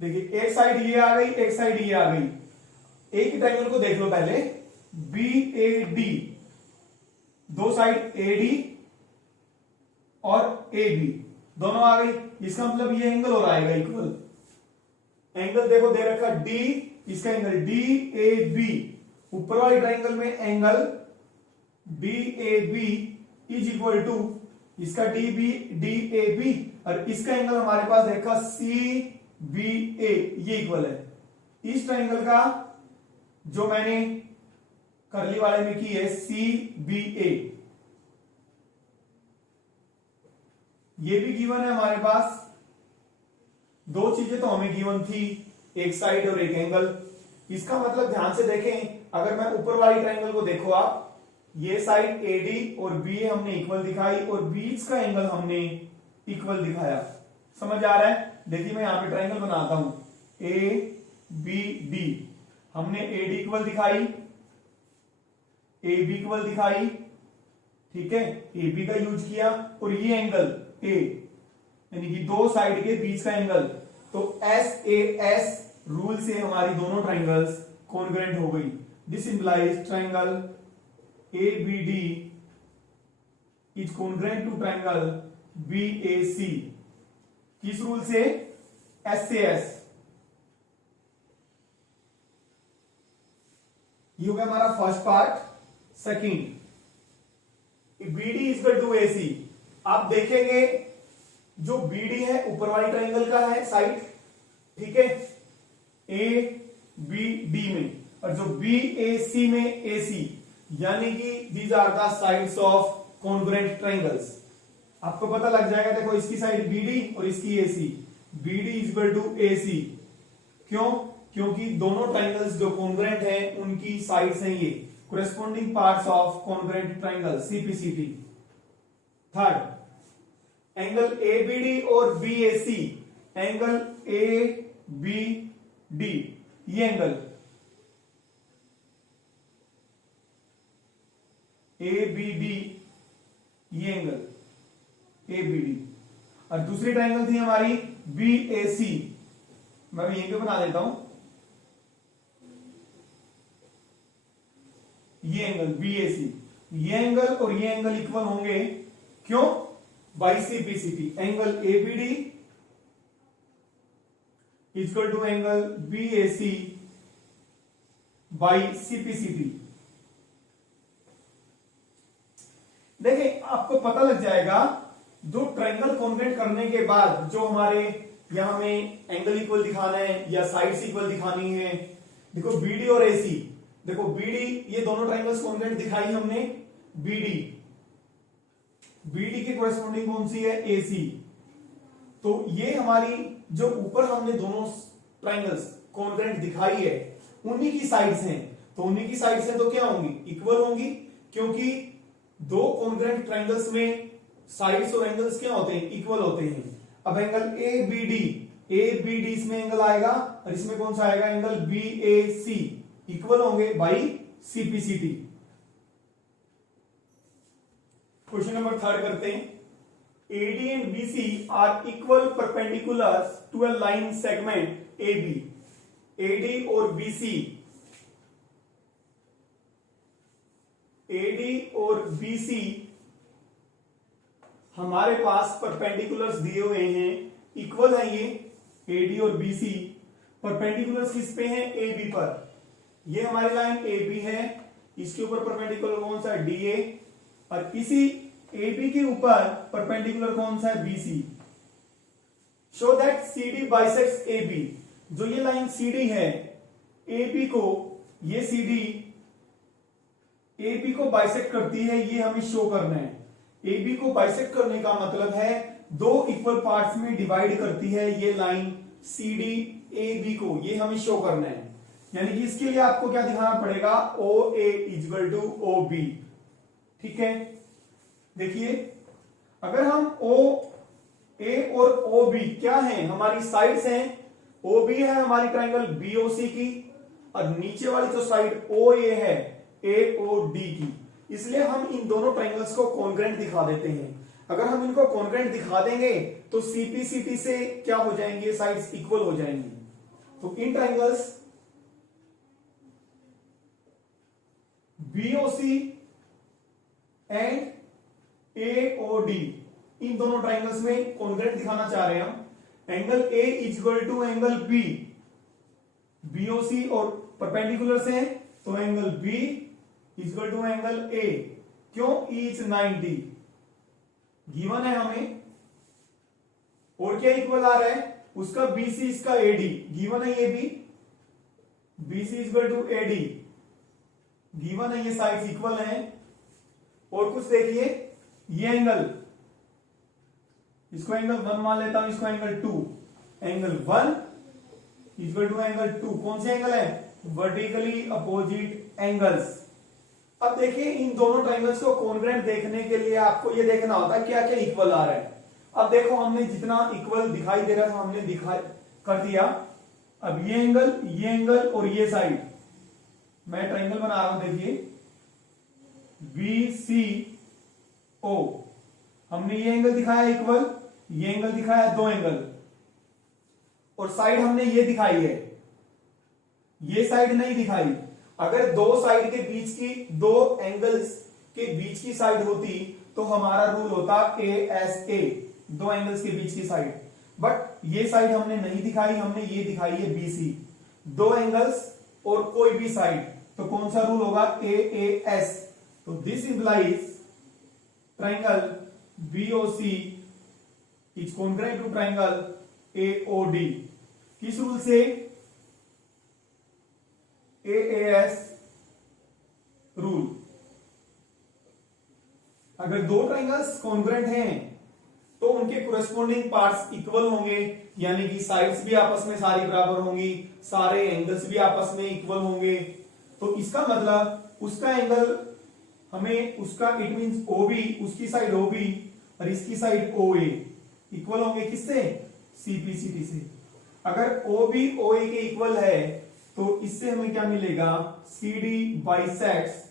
देखिए एक साइड ये आ गई, एक साइड ये आ गई। एक ही ट्राइंगल को देख लो पहले, BAD, दो साइड AD और AB दोनों आ गई, इसका मतलब ये एंगल हो आएगा इक्वल। एंगल देखो दे रखा D, इसका एंगल DAB, ऊपर वाली ट्राइंगल में angle DAB is equal to इसका DAB, और इसका एंगल हमारे पास देखा CBA, ये इक्वल है। इस ट्राइंगल का जो मैंने करली वाले में की है CBA, ये भी गिवन है हमारे पास। दो चीजें तो हमें गिवन थी, एक साइड और एक एंगल। इसका मतलब ध्यान से देखें, अगर मैं ऊपर वाली ट्राइंगल को देखो आप, ये साइड AD और BA हमने इक्वल दिखाई और बीच का एंगल हमने इक्वल दिखाया। समझ आ रहा है? देखिए मैं यहां पे ट्राइंगल बनाता हूं, ABD, हमने AD इक्वल दिखाई, AB इक्वल दिखाई, ठीक है, AB का यूज किया, और ये एंगल A, यानी कि दो साइड के बीच का एंगल, तो SAS रूल से हमारी दोनों ट्राइंगल्स कॉन्ग्रुएंट हो गई। This implies triangle ABD is congruent to triangle BAC, किस रूल से? SAS। ये हो गया हमारा first part. Second, BD is equal to AC। आप देखेंगे जो BD है ऊपर वाली ट्राइंगल का है साइड, ठीक है, ABD में, और जो BAC में AC, यानी कि these are the sides of congruent triangles. आपको पता लग जाएगा, देखो इसकी साइड BD और इसकी AC, BD is equal to AC। क्यों? क्योंकि दोनों ट्राइंगल्स जो कॉन्ग्रुएंट हैं उनकी साइड्स हैं ये, corresponding parts of congruent triangle CPCT। Third, angle ABD और BAC, एंगल ABD, ये एंगल ABD, ये एंगल ABD, और दूसरी ट्राइंगल थी हमारी BAC, मैं यहीं पे बना देता हूं, ये एंगल BAC, ये एंगल और ये एंगल इक्वल होंगे। क्यों? By CPCT, angle ABD equal to angle BAC by CPCT। देखिए आपको पता लग जाएगा, जो ट्रायंगल कॉन्ग्रुएंट करने के बाद जो हमारे यहां हमें एंगल इक्वल दिखाना है या साइड्स इक्वल दिखानी है, देखो BD और AC, देखो BD, ये दोनों ट्रायंगल्स कॉन्ग्रुएंट दिखाई हमने, BD के कोरेस्पोंडिंग कौन सी है? AC। तो ये हमारी जो ऊपर हमने दोनों ट्राइंगल्स कॉन्ग्रुएंट दिखाई है उन्हीं की साइड्स हैं, तो उन्हीं की साइड्स हैं तो क्या होंगी, इक्वल होंगी, क्योंकि दो कॉन्ग्रुएंट ट्राइंगल्स में साइड्स और एंगल्स क्या होते हैं, इक्वल होते हैं। अब एंगल ए बी डी इसमें एंगल आएगा और इसमें कौन सा आएगा, angle B A C, equal होंगे बाई सीपीसीटी। क्वेश्चन नंबर 3 करते हैं। AD and BC are equal perpendiculars to a line segment AB. AD और BC हमारे पास परपेंडिकुलर्स दिए हुए हैं, इक्वल है ये AD और BC। परपेंडिकुलर्स किस पे हैं, AB पर। ये हमारी लाइन AB है, इसके ऊपर परपेंडिकुलर कौन सा है, DA, और इसी AB के ऊपर परपेंडिकुलर कौन सा है, BC। Show that CD bisects AB। जो ये लाइन CD है, AB को, ये CD AB को बाइसेक्ट करती है, ये हमें शो करना है। AB को बाइसेक्ट करने का मतलब है दो इक्वल पार्ट्स में डिवाइड करती है ये लाइन CD AB को, ये हमें शो करना है। यानी कि इसके लिए आपको क्या दिखाना पड़ेगा, OA इक्वल टू OB। ठीक है, देखिए अगर हम OA और OB क्या है, हमारी साइड्स हैं। OB है हमारी ट्राइंगल BOC की, और नीचे वाली जो साइड OA है AOD की, इसलिए हम इन दोनों ट्राइंगल्स को कॉन्ग्रुएंट दिखा देते हैं। अगर हम इनको कॉन्ग्रुएंट दिखा देंगे तो CPCT से क्या हो जाएंगे, साइड्स इक्वल हो जाएंगी। तो इन ट्राइंगल्स BOC एंड AOD, इन दोनों ट्राइंगल्स में कॉन्ग्रुएंट दिखाना चाह रहे हैं हम। Angle A equal to angle B, BOC और परपेंडिकुलर से, तो angle B equal to angle A, क्यों, ईच 90 गिवन है हमें। और क्या इक्वल आ रहा है, उसका BC इसका AD गिवन है, ये भी BC equal to AD given है, ये साइड्स इक्वल हैं। और कुछ देखिए, ये एंगल, इसको एंगल 1 मान लेता हूं, इसको angle 2, angle 1 equal to angle 2, कौन से एंगल है, वर्टिकली अपोजिट एंगल्स। अब देखिए इन दोनों ट्राइंगल्स को कॉन्ग्रुएंट देखने के लिए आपको ये देखना होता है क्या क्या इक्वल आ रहा है। अब देखो हमने जितना इक्वल दिखाई दे रहा था हमने दिखाई कर दिया। अब ये एंगल और ये साइड, मैं ट्राइंगल बना रहा हूं, देखिए BCO, हमने ये एंगल दिखाया इक्वल, ये एंगल दिखाया, दो एंगल, और साइड हमने ये दिखाई है, ये साइड नहीं दिखाई। अगर दो साइड के बीच की, दो एंगल्स के बीच की साइड होती तो हमारा रूल होता ASA, दो एंगल्स के बीच की साइड। बट ये साइड हमने नहीं दिखाई, हमने ये दिखाई है BC, दो एंगल्स और कोई भी साइड, तो कौन सा रूल होगा, AAS। तो this implies triangle BOC is congruent to triangle AOD, किस रूल से, AAS रूल। अगर दो ट्राइंगल्स कॉन्ग्रुएंट हैं तो उनके कोरेस्पोंडिंग पार्ट्स इक्वल होंगे, यानी कि साइड्स भी आपस में सारी बराबर होंगी, सारे एंगल्स भी आपस में इक्वल होंगे। तो इसका मतलब उसका एंगल हमें, उसका इट मींस OB, उसकी साइड OB और इसकी साइड OA इक्वल होंगे, किससे, CPCT से। अगर OB OA के इक्वल है तो इससे हमें क्या मिलेगा, CD बाइसेक्ट्स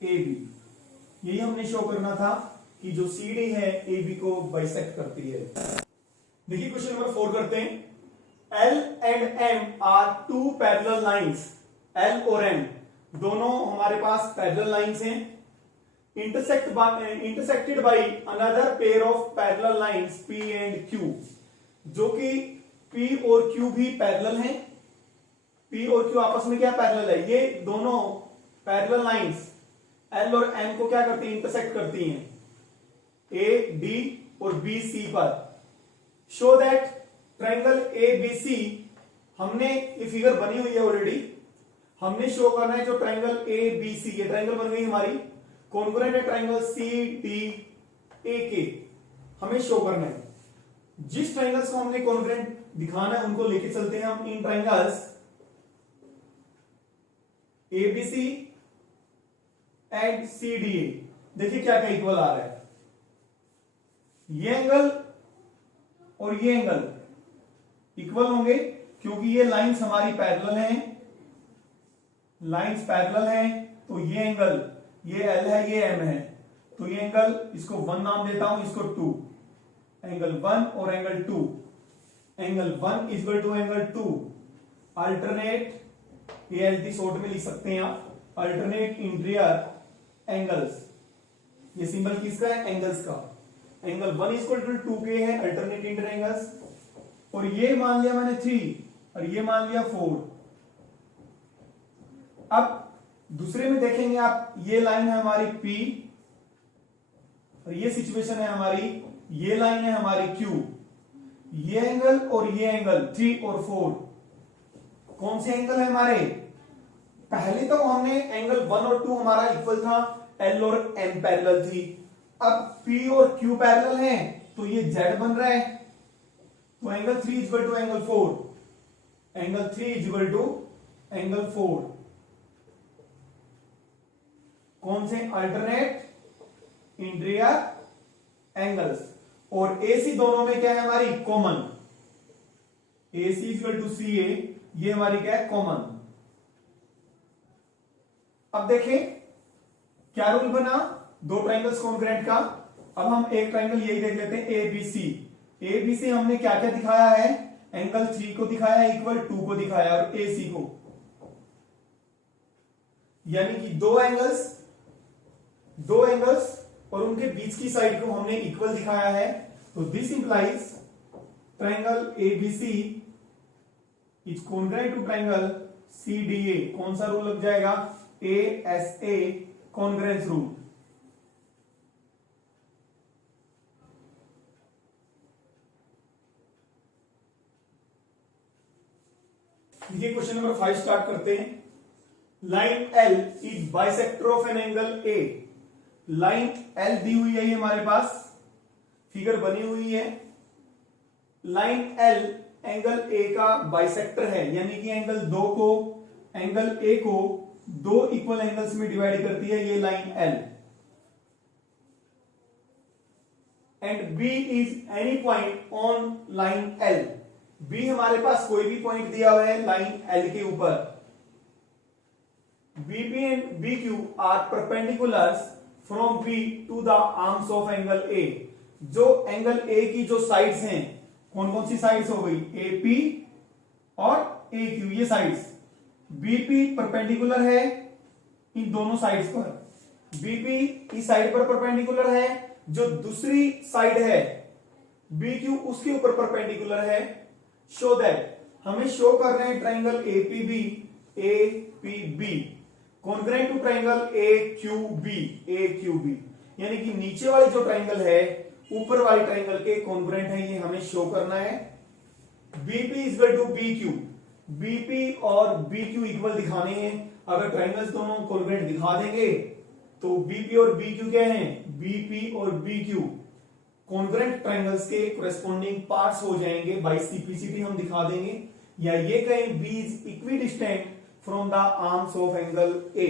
AB। यही हमने शो करना था कि जो CD है AB को बाइसेक्ट करती है। देखिए क्वेश्चन नंबर 4 करते हैं। L and M are two parallel lines, L और M दोनों हमारे पास पैरेलल लाइंस हैं, intersected by another pair of parallel lines P and Q, जो कि P और Q भी पैरेलल हैं। P और Q आपस में क्या पैरेलल है, ये दोनों पैरेलल लाइंस L और M को क्या करती हैं, इंटरसेक्ट करती हैं A D और B C पर। शो दैट ट्राइंगल ABC, हमने ये फिगर बनी हुई है ऑलरेडी, हमने शो करना है जो ट्राइंगल ABC, ये ट्राइंगल बन गई हमारी, कॉन्ग्रुएंट है ट्राइंगल CDAK, हमें शो करना है। जिस ट्राइंगल्स को हमने कॉन्ग्रुएंट दिखाना है उनको लेके चलते हैं हम in triangles ABC and CDA. देखिए क्या क्या इक्वल आ रहा है, ये एंगल और ये एंगल इक्वल होंगे क्योंकि ये लाइंस हमारी पैरेलल हैं, लाइंस पैरेलल हैं। तो ये एंगल, ये एल है, ये एम है, तो ये एंगल इसको 1 नाम देता हूं, इसको 2, एंगल 1 और angle 2, angle 1 equal to angle 2, alternate ALT short में लिख सकते हैं आप, अल्टरनेट इंटीरियर एंगल्स। ये सिंबल किसका है, एंगल्स का। एंगल 1 इक्वल टू 2K है, अल्टरनेट इंटीरियर एंगल्स। और ये मान लिया मैंने 3 और ये मान लिया 4। अब दूसरे में देखेंगे आप, ये लाइन है हमारी P और ये सिचुएशन है हमारी, ये लाइन है हमारी Q। ये एंगल और ये एंगल 3 और 4 कौन से एंगल है हमारे, पहले तो हमने एंगल 1 और 2 हमारा इक्वल था, L और M पैरेलल थी। अब P और Q पैरेलल हैं तो ये Z बन रहा है, तो angle 3 equal to angle 4, angle 3 equal to angle 4 कौन से, अल्टरनेट इंटीरियर एंगल्स। और AC दोनों में क्या है हमारी, common, AC equal to CA, ये हमारी क्या है, कॉमन। अब देखें क्या रूल बना, दो ट्राइंगल्स कॉन्ग्रुएंट का। अब हम एक ट्राइंगल यही देख लेते हैं ABC। ABC हमने क्या क्या दिखाया है, एंगल 3 को दिखाया है, इक्वल 2 को दिखाया और AC को, यानी कि दो एंगल्स और उनके बीच की साइड को हमने इक्वल दिखाया है। तो this implies triangle ABC is congruent to triangle CDA। कौन सा रूल लग जाएगा, ASA कॉन्ग्रुएंस रूल। देखिए क्वेश्चन नंबर 5 स्टार्ट करते हैं। Line L is bisector of an angle A। Line L दी हुई है, ये हमारे पास फिगर बनी हुई है। लाइन L एंगल A का बाइसेक्टर है, यानी कि एंगल 2 को, एंगल A को दो इक्वल एंगल्स में डिवाइड करती है ये line L। And B is any point on line L। B हमारे पास कोई भी पॉइंट दिया हुआ है लाइन L के ऊपर। BP and BQ are perpendiculars from B to the arms of angle A। जो एंगल A की जो साइड्स हैं, कौन कौन सी साइड्स हो गई, AP और AQ, ये साइड्स। BP परपेंडिकुलर है इन दोनों साइड्स पर। BP इस साइड पर परपेंडिकुलर है, जो दूसरी साइड है BQ उसके ऊपर परपेंडिकुलर है। शो दैट, हमें शो कर रहे हैं triangle APB congruent to triangle AQB, यानी कि नीचे वाली जो ट्राइंगल है ऊपर वाली ट्राइंगल के कॉन्ग्रुएंट है, ये हमें शो करना है। BP equal to BQ, BP और BQ इक्वल दिखाने हैं। अगर ट्राइंगल्स दोनों कॉन्ग्रुएंट दिखा देंगे तो BP और BQ क्या हैं, BP और BQ कॉन्ग्रुएंट ट्राइंगल्स के कोरेस्पोंडिंग पार्ट्स हो जाएंगे। बाय सिंप्लिसिटी हम दिखा देंगे, या ये कहें B is equidistant from the arms of angle A।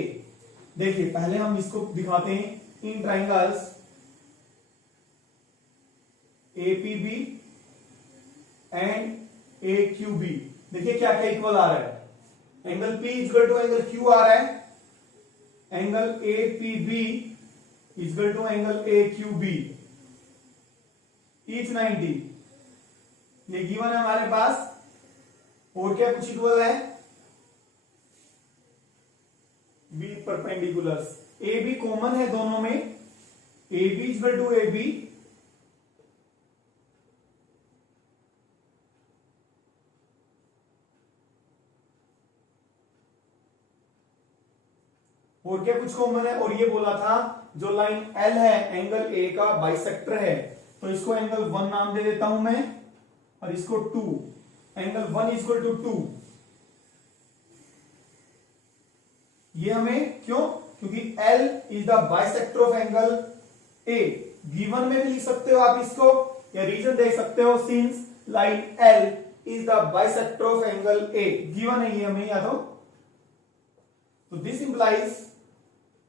देखिए पहले हम इसको दिखाते हैं इन ट्राइंगल्स APB एंड AQB। देखिए क्या क्या इक्वल आ रहा है, angle P equal to angle Q आ रहा है, angle APB equal to angle AQB, each 90, ये गिवन है हमारे पास। और क्या कुछ इक्वल है, B परपेंडिकुलर्स, AB कॉमन है दोनों में, AB इक्वल टू AB, और क्या कुछ कॉमन है। और ये बोला था जो लाइन L है एंगल A का बाइसेक्टर है, तो इसको एंगल 1 नाम दे देता हूं मैं और इसको 2, एंगल 1 इक्वल टू 2। ये हमें क्यों, क्योंकि L is the bisector of angle A। Given में भी लिख सकते हो आप इसको या रीजन देख सकते हो, since line L is the bisector of angle A, given है ये हमें याद हो। तो this implies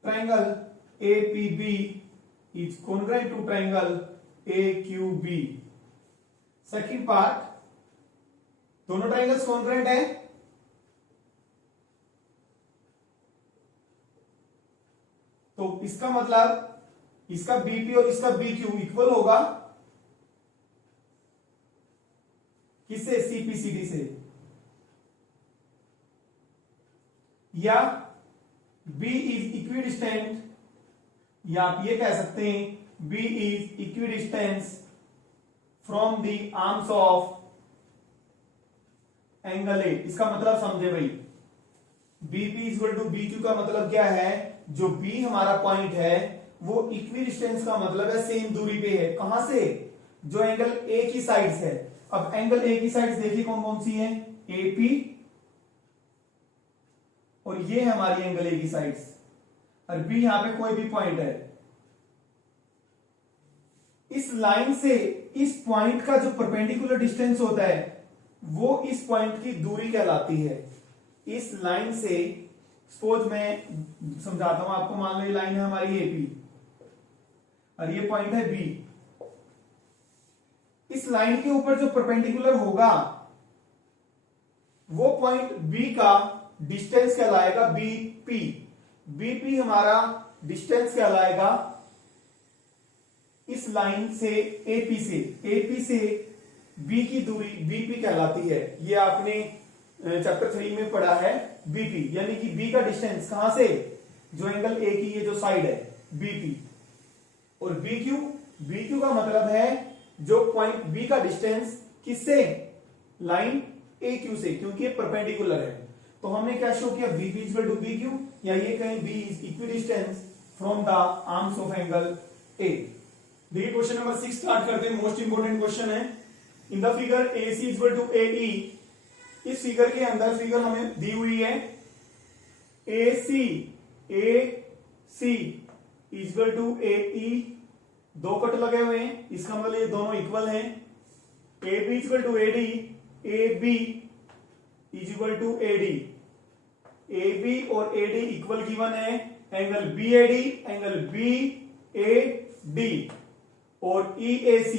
triangle APB is congruent to triangle AQB। Second part, दोनों ट्रायंगल्स कॉन्ग्रुएंट है, तो इसका मतलब इसका BP और इसका BQ इक्वल होगा किससे, CPCD से, या B इज इक्विडिस्टेंट, या आप ये कह सकते हैं B is equidistance from the arms of angle A। इसका मतलब समझे भाई, BP इक्वल टू BQ का मतलब क्या है, जो B हमारा पॉइंट है वो इक्विडिस्टेंस का मतलब है सेम दूरी पे है, कहां से, जो एंगल A की साइड्स है। अब एंगल A की साइड्स देखिए कौन कौन सी है, AP, और ये है हमारी एंगल A की साइड्स, और B यहां पे कोई भी पॉइंट है। इस लाइन से इस पॉइंट का जो परपेंडिकुलर डिस्टेंस होता है वो इस पॉइंट की दूरी कहलाती है। इस लाइन से सपोज मैं समझाता हूं आपको, मान लो ये लाइन है हमारी AP और ये पॉइंट है B। इस लाइन के ऊपर जो परपेंडिकुलर होगा वो पॉइंट B का डिस्टेंस कहलाएगा BP। BP हमारा डिस्टेंस कहलाएगा इस लाइन से AP से B की दूरी BP कहलाती है। ये आपने चैप्टर 3 में पढ़ा है, BP यानी कि B का डिस्टेंस कहां से, जो एंगल A की ये जो साइड है BP, और BQ का मतलब है जो पॉइंट B का डिस्टेंस किससे, लाइन AQ से, क्योंकि ये परपेंडिकुलर है। तो हमने क्या शो किया, BP इक्वल टू BQ, या ये कहें B is equidistance from the arms of angle A। देखिए क्वेश्चन नंबर 6 स्टार्ट करते हैं, मोस्ट इंपोर्टेंट क्वेश्चन है। In the figure AC equal to AE, इस फिगर के अंदर फिगर हमें दी हुई है AC इक्वल टू AE, दो कट लगे हुए हैं, इसका मतलब ये दोनों इक्वल हैं। AB equal to AD, AB equal to AD, AB और AD इक्वल गिवन है। एंगल BAD, एंगल BAD और EAC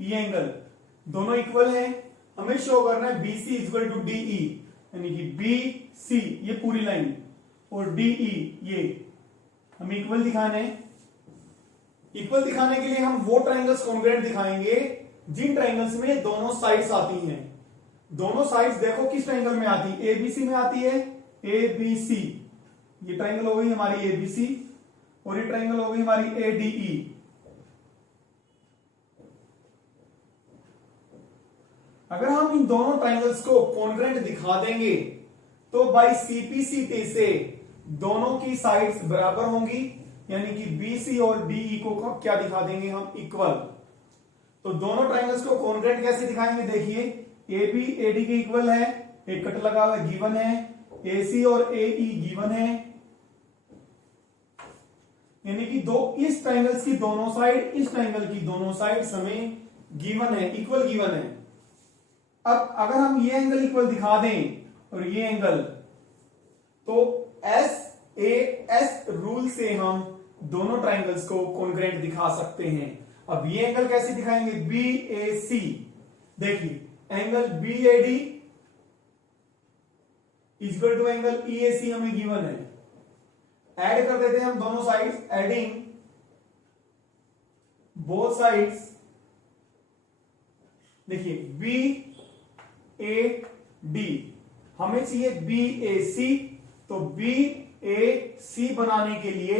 ये एंगल दोनों इक्वल है। हमें शो करना है BC इक्वल टू DE, यानी कि BC ये पूरी लाइन और DE ये हमें इक्वल दिखाने। इक्वल दिखाने के लिए हम वो ट्रायंगल्स कॉन्ग्रुएंट दिखाएंगे जिन ट्रायंगल्स में दोनों साइड्स आती हैं। दोनों साइड्स देखो किस ट्रायंगल में आती है, ABC में आती है, ABC ये ट्रायंगल हो गई हमारी ABC, और ये ट्रायंगल हो गई हमारी ADE। अगर हम इन दोनों ट्रायंगल्स को कॉन्ग्रुएंट दिखा देंगे तो बाई CPCT से दोनों की साइड्स बराबर होंगी, यानी कि BC और DE को क्या दिखा देंगे हम, इक्वल। तो दोनों ट्रायंगल्स को कॉन्ग्रुएंट कैसे दिखाएंगे, देखिए AB AD के इक्वल है, एक कट लगा हुआ गिवन है, AC और AE गिवन है, यानी कि दो इस ट्रायंगल्स की दोनों साइड, इस ट्रायंगल की दोनों साइड हमें गिवन है, इक्वल गिवन है। अब अगर हम ये एंगल इक्वल दिखा दें और ये एंगल, तो SAS रूल से हम दोनों ट्रायंगल्स को कॉन्ग्रुएंट दिखा सकते हैं। अब ये एंगल कैसे दिखाएंगे, BAC, देखिए angle BAD equal to angle EAC हमें गिवन है। ऐड कर देते हैं हम दोनों साइड्स, एडिंग बोथ साइड्स, देखिए BAD हमें चाहिए BAC, तो BAC बनाने के लिए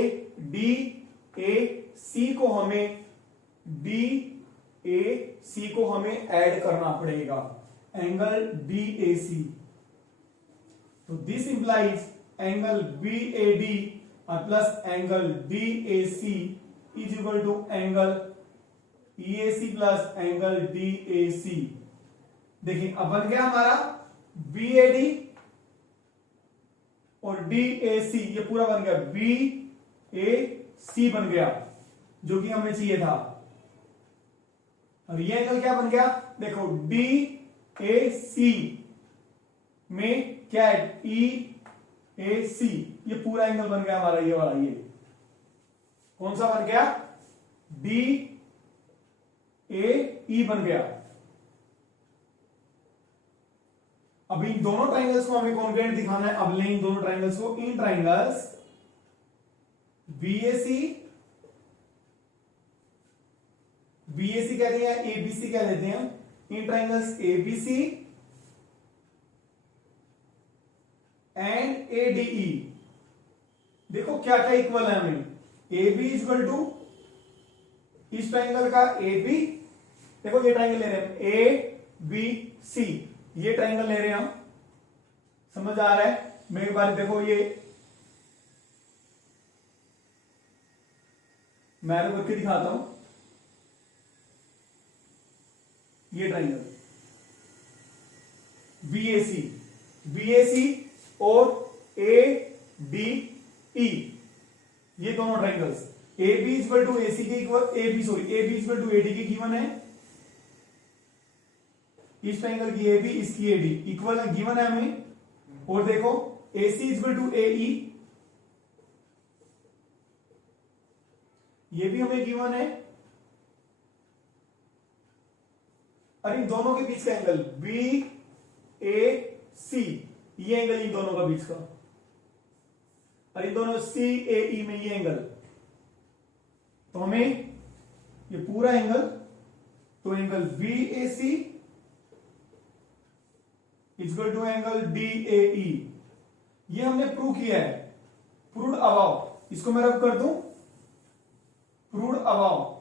DAC को हमें ऐड करना पड़ेगा, एंगल DAC। तो this implies angle BAD plus angle DAC is equal to angle EAC plus angle DAC। देखिए अब बन गया हमारा BAD और DAC, ये पूरा बन गया, BAC बन गया। जो कि हमें चाहिए था। और ये एंगल क्या बन गया, देखो डी ए सी में क्या है, ई ए सी, ये पूरा एंगल बन गया हमारा, ये वाला, ये कौन सा बन गया, डी ए ई बन गया। अब इन दोनों ट्राइंगल्स को हमें कॉन्ग्रुएंट दिखाना है। अब लें इन दोनों ट्राइंगल्स को, इन ट्राइंगल्स बीएसी, बीएसी कह रहे हैं, एबीसी कह लेते हैं, इन ट्राइंगल्स एबीसी एंड एडीई। देखो क्या क्या इक्वल है हमें, ए बी इक्वल टू इस ट्राइंगल का ए बी, देखो ये ट्राइंगल ले रहे हैं ए बी सी, ये ट्राइंगल ले रहे हैं हम, समझ आ रहा है। मेरी बात देखो, ये मैं करके दिखाता हूं, ये ट्राइंगल बीएसी, बीएसी और ए डी ई, ये दोनों triangles A B equal to A C के equal, A B sorry A B equal to A D के गिवन है। इस ट्राइंगल की ए बी, इसकी ए डी इक्वल है, गिवन है हमें। और देखो ए C equal to A E, ये भी हमें गिवन है। और इन दोनों के बीच का एंगल बी ए सी, ये एंगल इन दोनों का बीच का, और इन दोनों सी ए ई में ये एंगल, तो हमें ये पूरा एंगल, तो angle B A C equal to angle D A E, ये हमने प्रूव किया है, प्रूव्ड अबाव। इसको मैं रब कर दूं, प्रूव्ड अबाव।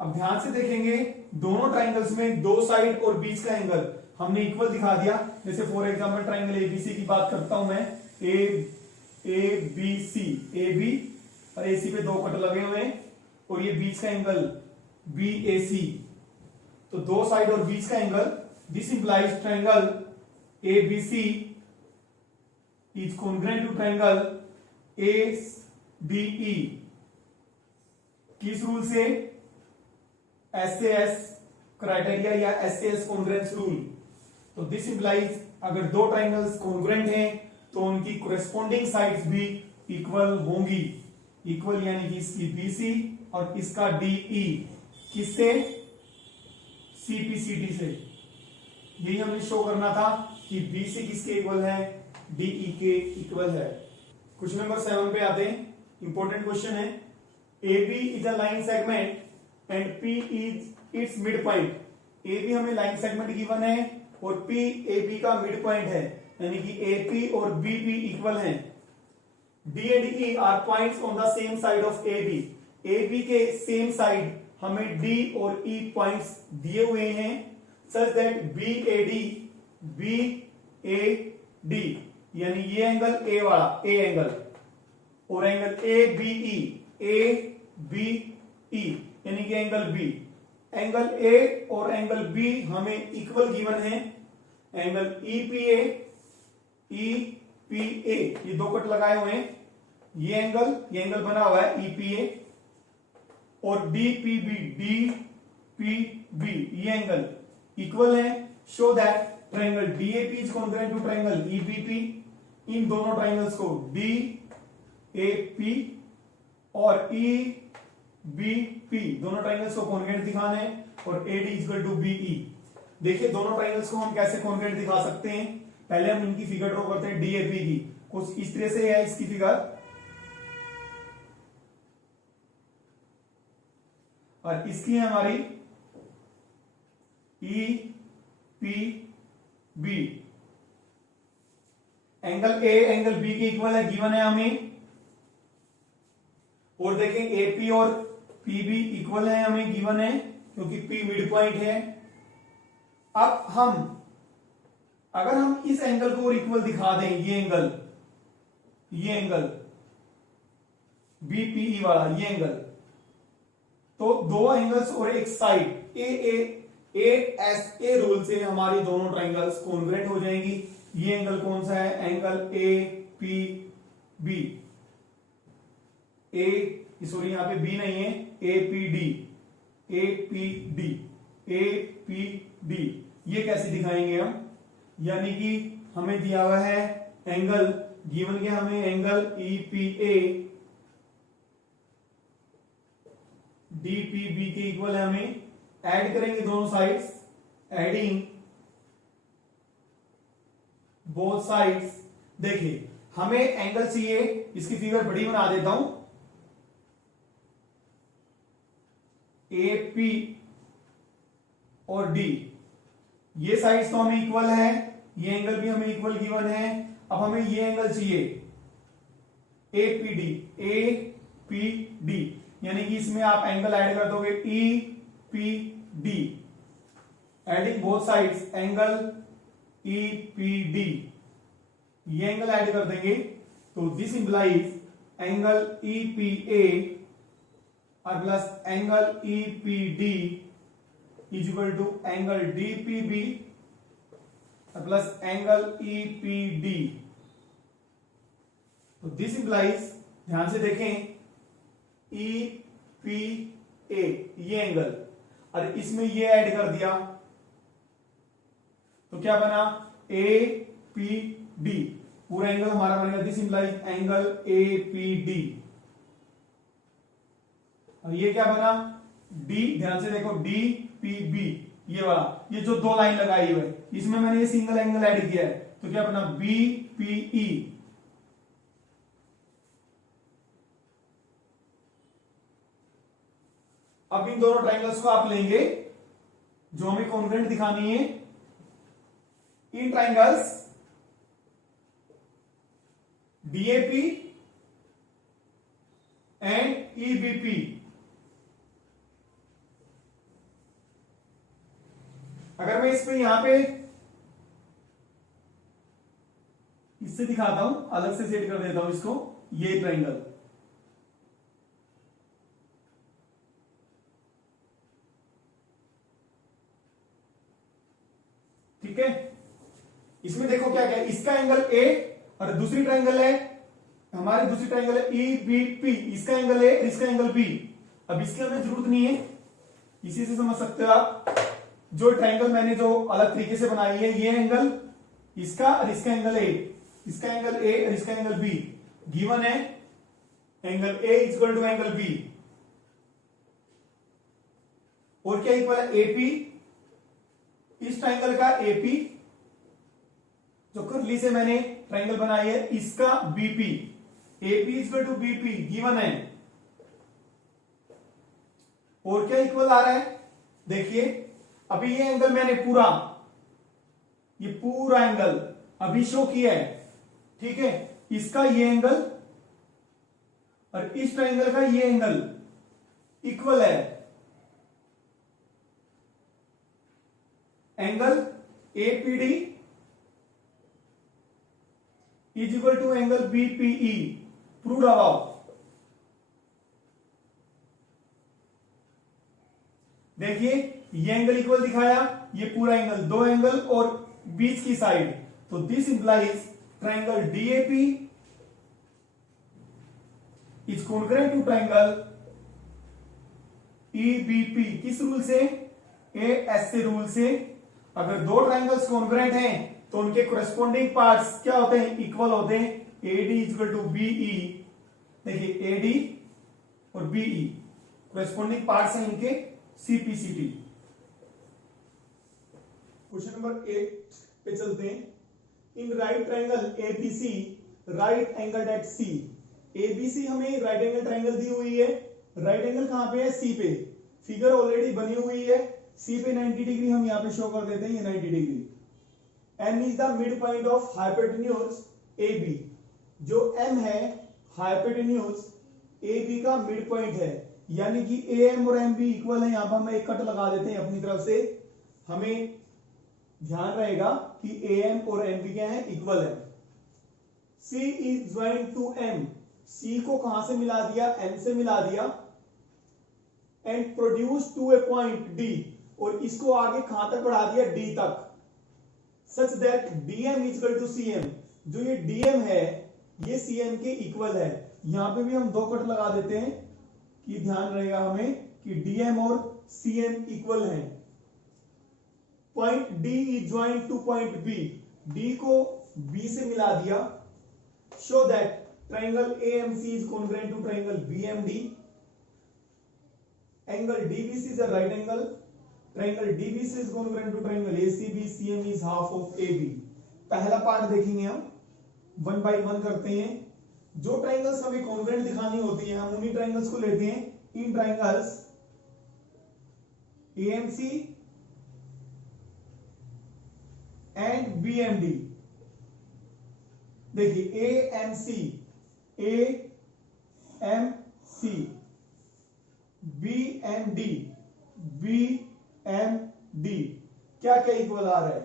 अब ध्यान से देखेंगे, दोनों ट्राइंगल्स में दो साइड और बीच का एंगल हमने इक्वल दिखा दिया। जैसे फॉर एग्जांपल ट्राइंगल एबीसी की बात करता हूं मैं, ए बी सी, ए बी और ए सी पे दो कट लगे हुए हैं, और ये बीच का एंगल बी ए सी, तो दो साइड और बीच का angle, this implies triangle A B C is congruent to triangle A D E. किस रूल से, एसएएस क्राइटेरिया या एसएएस कॉन्ग्रुएंस रूल। तो दिस इंप्लाइज अगर दो ट्राइंगल्स कॉन्ग्रुएंट हैं तो उनकी कोरेस्पोंडिंग साइड्स भी इक्वल होंगी। इक्वल यानी कि इसकी बीसी और इसका डीई, किससे, सीपीसीटी से। यही हमें शो करना था कि बीसी किसके इक्वल है, डीई के इक्वल है। क्वेश्चन नंबर 7 पे आते हैं, इंपॉर्टेंट क्वेश्चन है। A B is a line segment and P is its midpoint. A B हमें लाइन सेगमेंट गिवन है और पी ए बी का मिड पॉइंट है, यानी कि ए पी और बी पी इक्वल हैं। D and E are points on the same side of A B. A B के सेम साइड हमें डी और ई पॉइंट्स दिए हुए हैं, such that B A D, B A D, यानी ये एंगल ए वाला, ए एंगल, और angle A B E, A B E, यानी कि एंगल बी। एंगल ए और एंगल बी हमें इक्वल गिवन है। एंगल ई पी ए, ये दो कट लगाए हुए हैं, ये एंगल बना हुआ है ई पी ए, और डी पी बी, ये एंगल इक्वल है। Show that triangle D A P is congruent to triangle E B P. इन दोनों ट्राइंगल्स को डी ए पी और ई बी पी दोनों ट्राइंगल्स को कॉन्ग्रुएंट दिखाना है, और A D equal to B E. देखिए दोनों ट्राइंगल्स को हम कैसे कॉन्ग्रुएंट दिखा सकते हैं। पहले हम इनकी फिगर ड्रॉ करते हैं, डी ए पी की कुछ इस तरह से है इसकी फिगर, और इसकी है हमारी E P B. Angle A angle B के इक्वल है, गिवन है हमें। और देखें ए पी और पी बी इक्वल है, हमें गिवन है, क्योंकि पी मिड पॉइंट है। अब अगर हम इस एंगल को और इक्वल दिखा दें, ये एंगल बीपीई वाला, ये एंगल, तो दो एंगल्स और एक side A S a rule से हमारी दोनों ट्राइंगल्स कॉन्ग्रुएंट हो जाएंगी। ये एंगल कौन सा है, angle A P B, sorry यहाँ पे बी नहीं है, एपीडी, एपीडी, एपीडी, ये कैसे दिखाएंगे हम? यानी कि हमें दिया हुआ है एंगल, गिवन के हमें एंगल ईपीए डीपीबी के इक्वल है, हमें ऐड करेंगे दोनों साइड्स, एडिंग बोथ साइड्स। देखिए हमें एंगल चाहिए, इसकी फिगर बड़ी बना देता हूं, एपी और डी, ये साइड्स तो हमें इक्वल है, ये एंगल भी हमें इक्वल गिवन है। अब हमें ये एंगल चाहिए एपीडी, एपीडी, यानी कि इसमें आप एंगल ऐड कर दोगे EPD, adding both sides angle EPD, ये एंगल ऐड कर देंगे तो दिस इंप्लाइज एंगल ईपीए और plus angle EPD is equal to angle DPB plus angle EPD. तो दिस इंप्लाइज, ध्यान से देखें, ईपीए ये एंगल और इसमें ये ऐड कर दिया तो क्या बना? एपीडी, पूरा एंगल हमारा बनेगा, दिस इंप्लाइज एंगल एपीडी। और ये क्या बना? डी, ध्यान से देखो, डीपीबी, ये वाला, ये जो दो लाइन लगाई हुई है इसमें मैंने ये सिंगल एंगल ऐड किया है तो क्या बना? बीपीई। अब इन दोनों ट्राइंगल्स को आप लेंगे जो हमें कॉन्ग्रुएंट दिखानी है, इन ट्राइंगल्स डीएपी एंड ईबीपी, अगर मैं इसमें यहां पे इससे दिखाता हूं, अलग से सेट कर देता हूं इसको, ये ट्राइंगल, ठीक है। इसमें देखो क्या क्या है, इसका एंगल ए और दूसरी ट्राइंगल है हमारी, दूसरी ट्राइंगल है ईबीपी, इसका एंगल ए और इसका एंगल बी। अब इसकी हमें जरूरत नहीं है, इसी से समझ सकते हो आप। जो ट्राइंगल मैंने जो अलग तरीके से बनाई है, ये एंगल इसका और इसका एंगल ए, इसका एंगल ए और इसका एंगल बी गिवन है, angle A equal to angle B, और क्या इक्वल है? एपी, इस ट्राइंगल का एपी, जो कर्ली से मैंने ट्राइंगल बनाई है, इसका BP, AP equal to BP given है, और क्या इक्वल आ रहा है? देखिए अभी ये एंगल मैंने पूरा, ये पूरा एंगल अभी शो किया है, ठीक है। इसका ये एंगल और इस ट्राइंगल का ये एंगल इक्वल है, angle APD is equal to angle BPE, proved above. देखिए ये एंगल इक्वल दिखाया, ये पूरा एंगल, दो एंगल और बीच की साइड, तो this implies triangle DAP is congruent to triangle EBP. किस रूल से? एएससी रूल से। अगर दो ट्राइंगल्स कॉन्ग्रुएंट हैं तो उनके कोरेस्पोंडिंग पार्ट्स क्या होते हैं? इक्वल होते हैं। एडी इक्वल टू बीई, देखिए एडी और बीई कोरेस्पोंडिंग पार्ट्स हैं इनके, सीपीसीटी। क्वेश्चन नंबर 8 पे चलते हैं। In right triangle ABC right angle at C. ABC हमें राइट एंगल ट्राइंगल दी हुई है, राइट एंगल कहां पे है? सी पे। फिगर ऑलरेडी बनी हुई है, सी पे 90 डिग्री हम यहां पे शो कर देते हैं, ये 90 degree. M is the mid point of hypotenuse A B. जो एम है हाइपोटेन्यूज ए बी का मिड पॉइंट है, यानी कि ए एम और एम बी इक्वल है। यहां पर हम एक कट लगा देते हैं अपनी तरफ से, हमें ध्यान रहेगा कि ए एम और एम बी क्या है? इक्वल है। C is joined to M, C को कहां से मिला दिया? एम से मिला दिया। And produce to a point D, और इसको आगे कहां तक बढ़ा दिया? डी तक। Such that DM is equal to CM. जो ये डीएम है ये CM के इक्वल है। यहां पे भी हम दो कट लगा देते हैं कि ध्यान रहेगा हमें कि DM और CM इक्वल हैं। Point D is joined to point B, D को B से मिला दिया। Show that triangle AMC is congruent to triangle BMD, angle DBC is a right angle, triangle DBC is congruent to triangle ACB, CM is half of AB। पहला part देखेंगे हम, one by one करते हैं। जो triangles हमें congruent दिखानी होती है हम उन्हीं ट्राइंगल्स को लेते हैं। इन ट्राइंगल्स AMC एंड BMD, देखिए AMC, BMD, BMD क्या क्या इक्वल आ रहा है?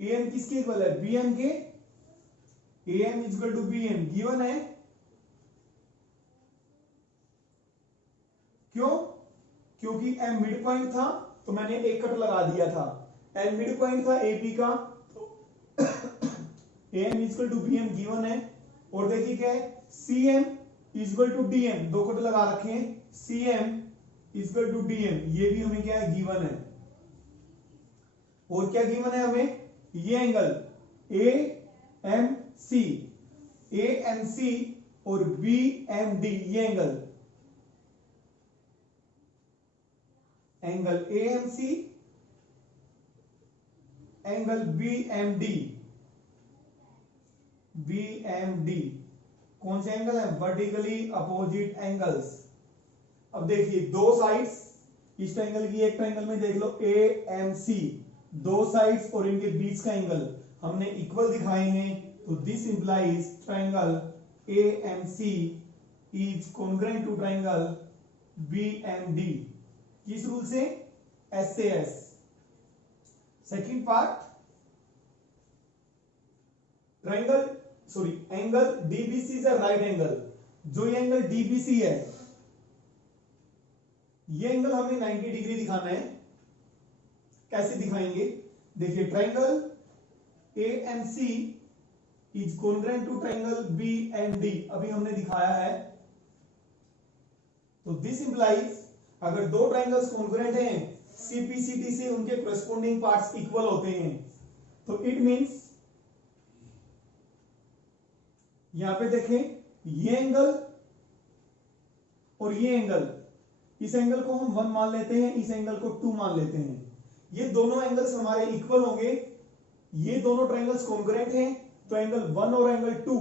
AM किसके इक्वल है? BM के। AM is equal to BM given है। क्यों? क्योंकि M मिड पॉइंट था तो मैंने एक कट लगा दिया था। N मिड पॉइंट था AP का, तो AM is equal to BM given है। और देखिए क्या है, CM is equal to DM, दो कट लगा रखे हैं। CM is equal to DM, ये भी हमें क्या है? गिवन है। और क्या गिवन है हमें? ये एंगल AMC और BMD, ये एंगल AMC, एंगल BMD कौन से एंगल है? Vertically opposite angles. अब देखिए दो साइड्स इस ट्रायंगल की, एक ट्रायंगल में देख लो AMC, दो साइड्स और इनके बीच का एंगल हमने इक्वल दिखाए हैं, तो this implies triangle AMC is congruent to triangle BMD। किस रूल से? SAS। Second part, angle DBC is a right angle. जो ये एंगल DBC है, ये एंगल हमें 90 डिग्री दिखाना है। कैसे दिखाएंगे? देखिए triangle AMC is congruent to triangle BMD, अभी हमने दिखाया है। तो दिस इंप्लाइज अगर दो ट्रायंगल्स कॉन्ग्रुएंट हैं, CPCT से उनके कॉरेस्पॉन्डिंग पार्ट्स इक्वल होते हैं, तो इट मींस यहां पे देखें ये एंगल और ये एंगल, इस एंगल को हम 1 मान लेते हैं, इस एंगल को 2 मान लेते हैं। ये दोनों एंगल्स हमारे इक्वल होंगे। ये दोनों ट्रायंगल्स कॉन्ग्रुएंट हैं, तो एंगल 1 और एंगल 2,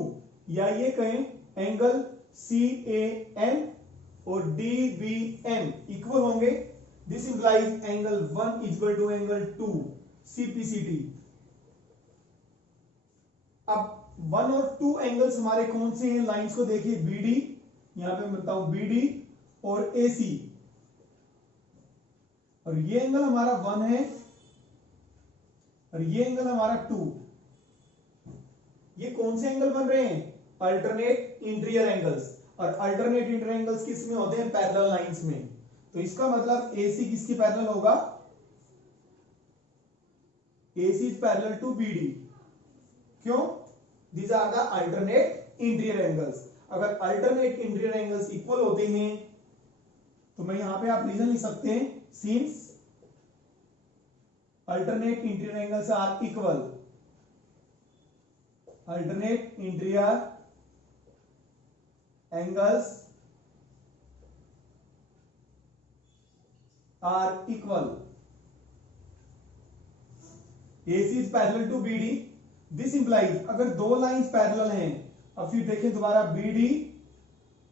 या ये कहें एंगल CAN और DBM इक्वल होंगे। This implies angle 1 equal to angle 2 CPCT। अब 1 और 2 एंगल्स हमारे कौन से हैं? लाइंस को देखिए, BD, यहां पे मैं बताऊं BD और AC, और ये एंगल हमारा 1 है और ये एंगल हमारा 2। ये कौन से एंगल बन रहे हैं? Alternate interior angles. और अल्टरनेट इंटीरियर एंगल्स किस में होते हैं? पैरेलल लाइंस में। तो इसका मतलब AC किसकी पैरेलल होगा? AC is parallel to BD। क्यों? These are the alternate interior angles। अगर alternate interior angles इक्वल होते हैं तो मैं यहां पे आप रीजन लिख सकते हैं, since alternate interior angles are equal, alternate interior angles are equal, AC is parallel to BD। This implies अगर दो लाइंस पैरेलल हैं, अब फिर देखें दोबारा BD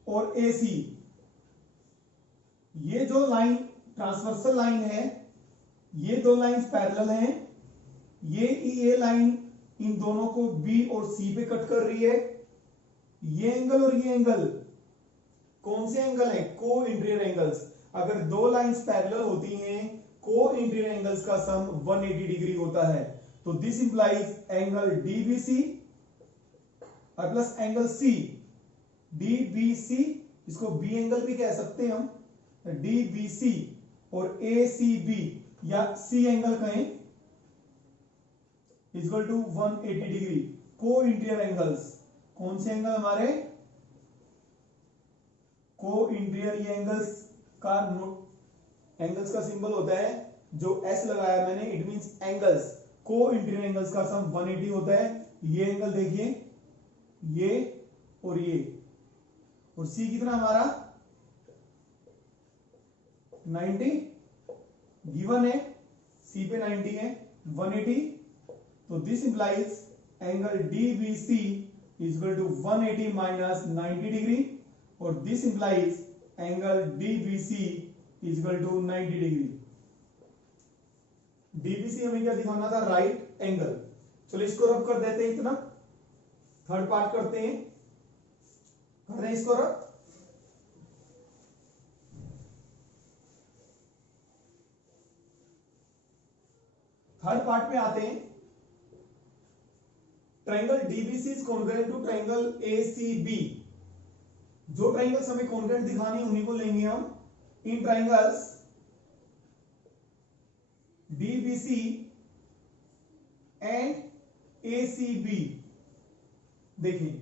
और AC, ये जो लाइन ट्रांसवर्सल लाइन है, ये दो लाइंस पैरेलल हैं। ये लाइन इन दोनों को B और C पे कट कर रही है। ये एंगल और ये एंगल कौन से एंगल है? को इंटीरियर एंगल्स। अगर दो लाइंस पैरेलल होती हैं, को इंटीरियर एंगल्स का सम 180 डिग्री होता है। तो दिस इंप्लाइज एंगल DBC और प्लस एंगल C, DBC, इसको B एंगल भी कह सकते हैं हम, DBC और ACB, या C एंगल कहें, इक्वल टू 180 डिग्री। को इंटीरियर एंगल्स, कौन से एंगल हमारे को इंटीरियर, ये एंगल्स का एंगल्स का सिंबल होता है जो एस लगाया मैंने, इट मींस एंगल्स। को इंटीरियर एंगल्स का सम 180 होता है। ये एंगल देखिए, ये और ये, और सी कितना हमारा 90 गिवन है, सी पे 90 है, 180। तो this implies angle DBC is equal to 180 minus 90 degree, और this implies angle DBC is equal to 90 degree. DBC हमें क्या दिखाना था, राइट एंगल। चलो इसको रब कर देते हैं, इतना थर्ड पार्ट करते हैं, कर रहे हैं इसको रब। थर्ड पार्ट पे आते हैं। Triangle DBC is congruent to triangle ACB। जो ट्राइंगल्स हमें कॉन्ग्रुएंट दिखानी उन्हीं को लेंगे हम। In triangles DBC and ACB, देखिए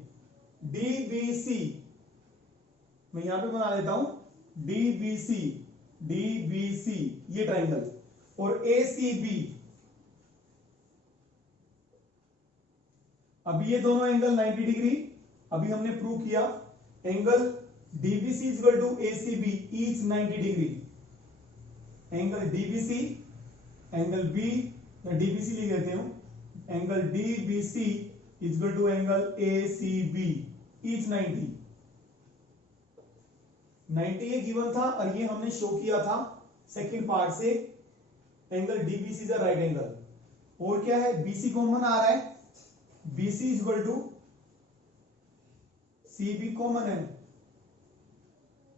DBC मैं यहां पे बना देता हूं, DBC ये ट्राइंगल, और ACB, अभी ये दोनों एंगल 90 डिग्री। अभी हमने प्रूव किया angle DBC is equal to ACB each 90 degree. Angle DBC, angle B या DBC लिख देते हूं, angle DBC is equal to angle ACB each 90 ये गिवन था, और ये हमने शो किया था सेकंड पार्ट से, angle DBC is a right angle. और क्या है, BC कॉमन आ रहा है, BC is equal to CB common है,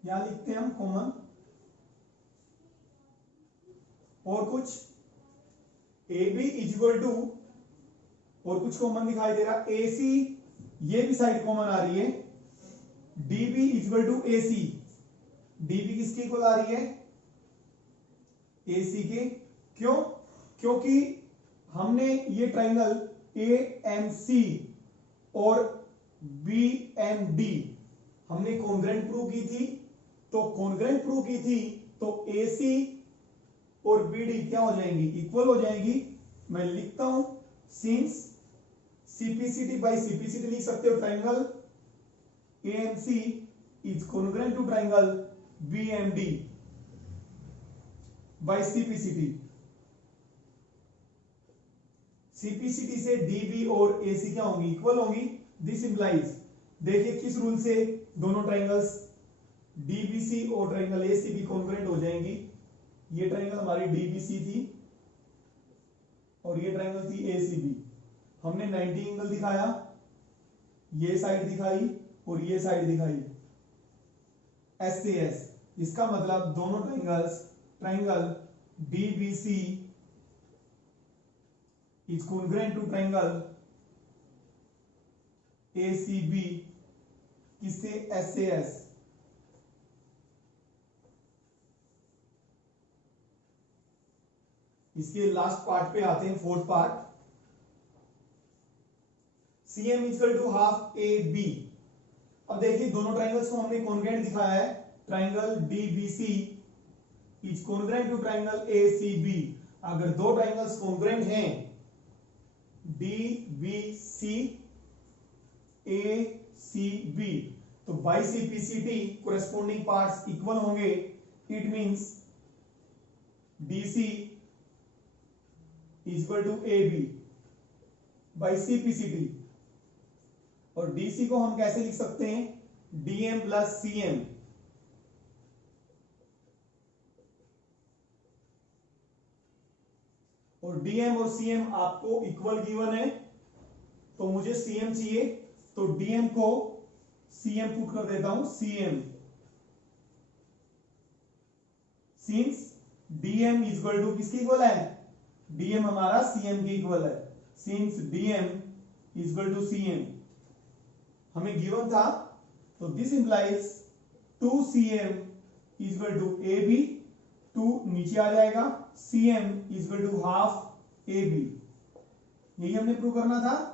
यहां लिखते हैं हम कॉमन। और कुछ AB इज इक्वल टू, और कुछ कॉमन दिखाई दे रहा, AC, ये भी साइड कॉमन आ रही है, DB is equal to AC। DB किसकी इक्वल आ रही है, AC के। क्यों, क्योंकि हमने ये ट्राइंगल AMC और BMD हमने कॉन्ग्रुएंट प्रूव की थी। तो कॉन्ग्रुएंट प्रूव की थी तो AC और BD क्या हो जाएंगी, इक्वल हो जाएंगी। मैं लिखता हूं सिंस CPCT बाय CPCT लिख सकते हो, triangle AMC is congruent to triangle BMD by CPCT। CPCT से DB और AC क्या होंगी, इक्वल होंगी। दिस इंप्लाइज, देखिए किस रूल से दोनों ट्राइंगल्स DBC और ट्राइंगल ACB कॉन्ग्रुएंट हो जाएंगी। ये ट्राइंगल हमारी DBC थी और ये ट्राइंगल थी ACB। हमने 90 एंगल दिखाया, ये साइड दिखाई और ये साइड दिखाई, S से S। इसका मतलब दोनों triangles, triangle DBC is congruent to triangle ACB किससे, S से S। इसके लास्ट पार्ट पे आते हैं, fourth part. CM equal to half AB। अब देखिए दोनों ट्राइंगल्स को हमने कॉन्ग्रुएंट दिखाया है। Triangle DBC is congruent to triangle ACB। अगर दो ट्राइंगल्स कॉन्ग्रुएंट हैं, DBC ACB, तो by CPCT corresponding parts equal होंगे। It means DC is equal to AB by CPCT। और DC को हम कैसे लिख सकते हैं, DM प्लस CM। और DM और CM आपको इक्वल गिवन है, तो मुझे CM चाहिए, तो DM को CM पुट कर देता हूं, CM since DM is equal to किसकी इक्वल है, DM हमारा CM की इक्वल है। Since DM is equal to CM हमें गिवन था, तो this implies 2CM is equal to AB। 2 नीचे आ जाएगा, CM is equal to half AB। यही हमने प्रूव करना था।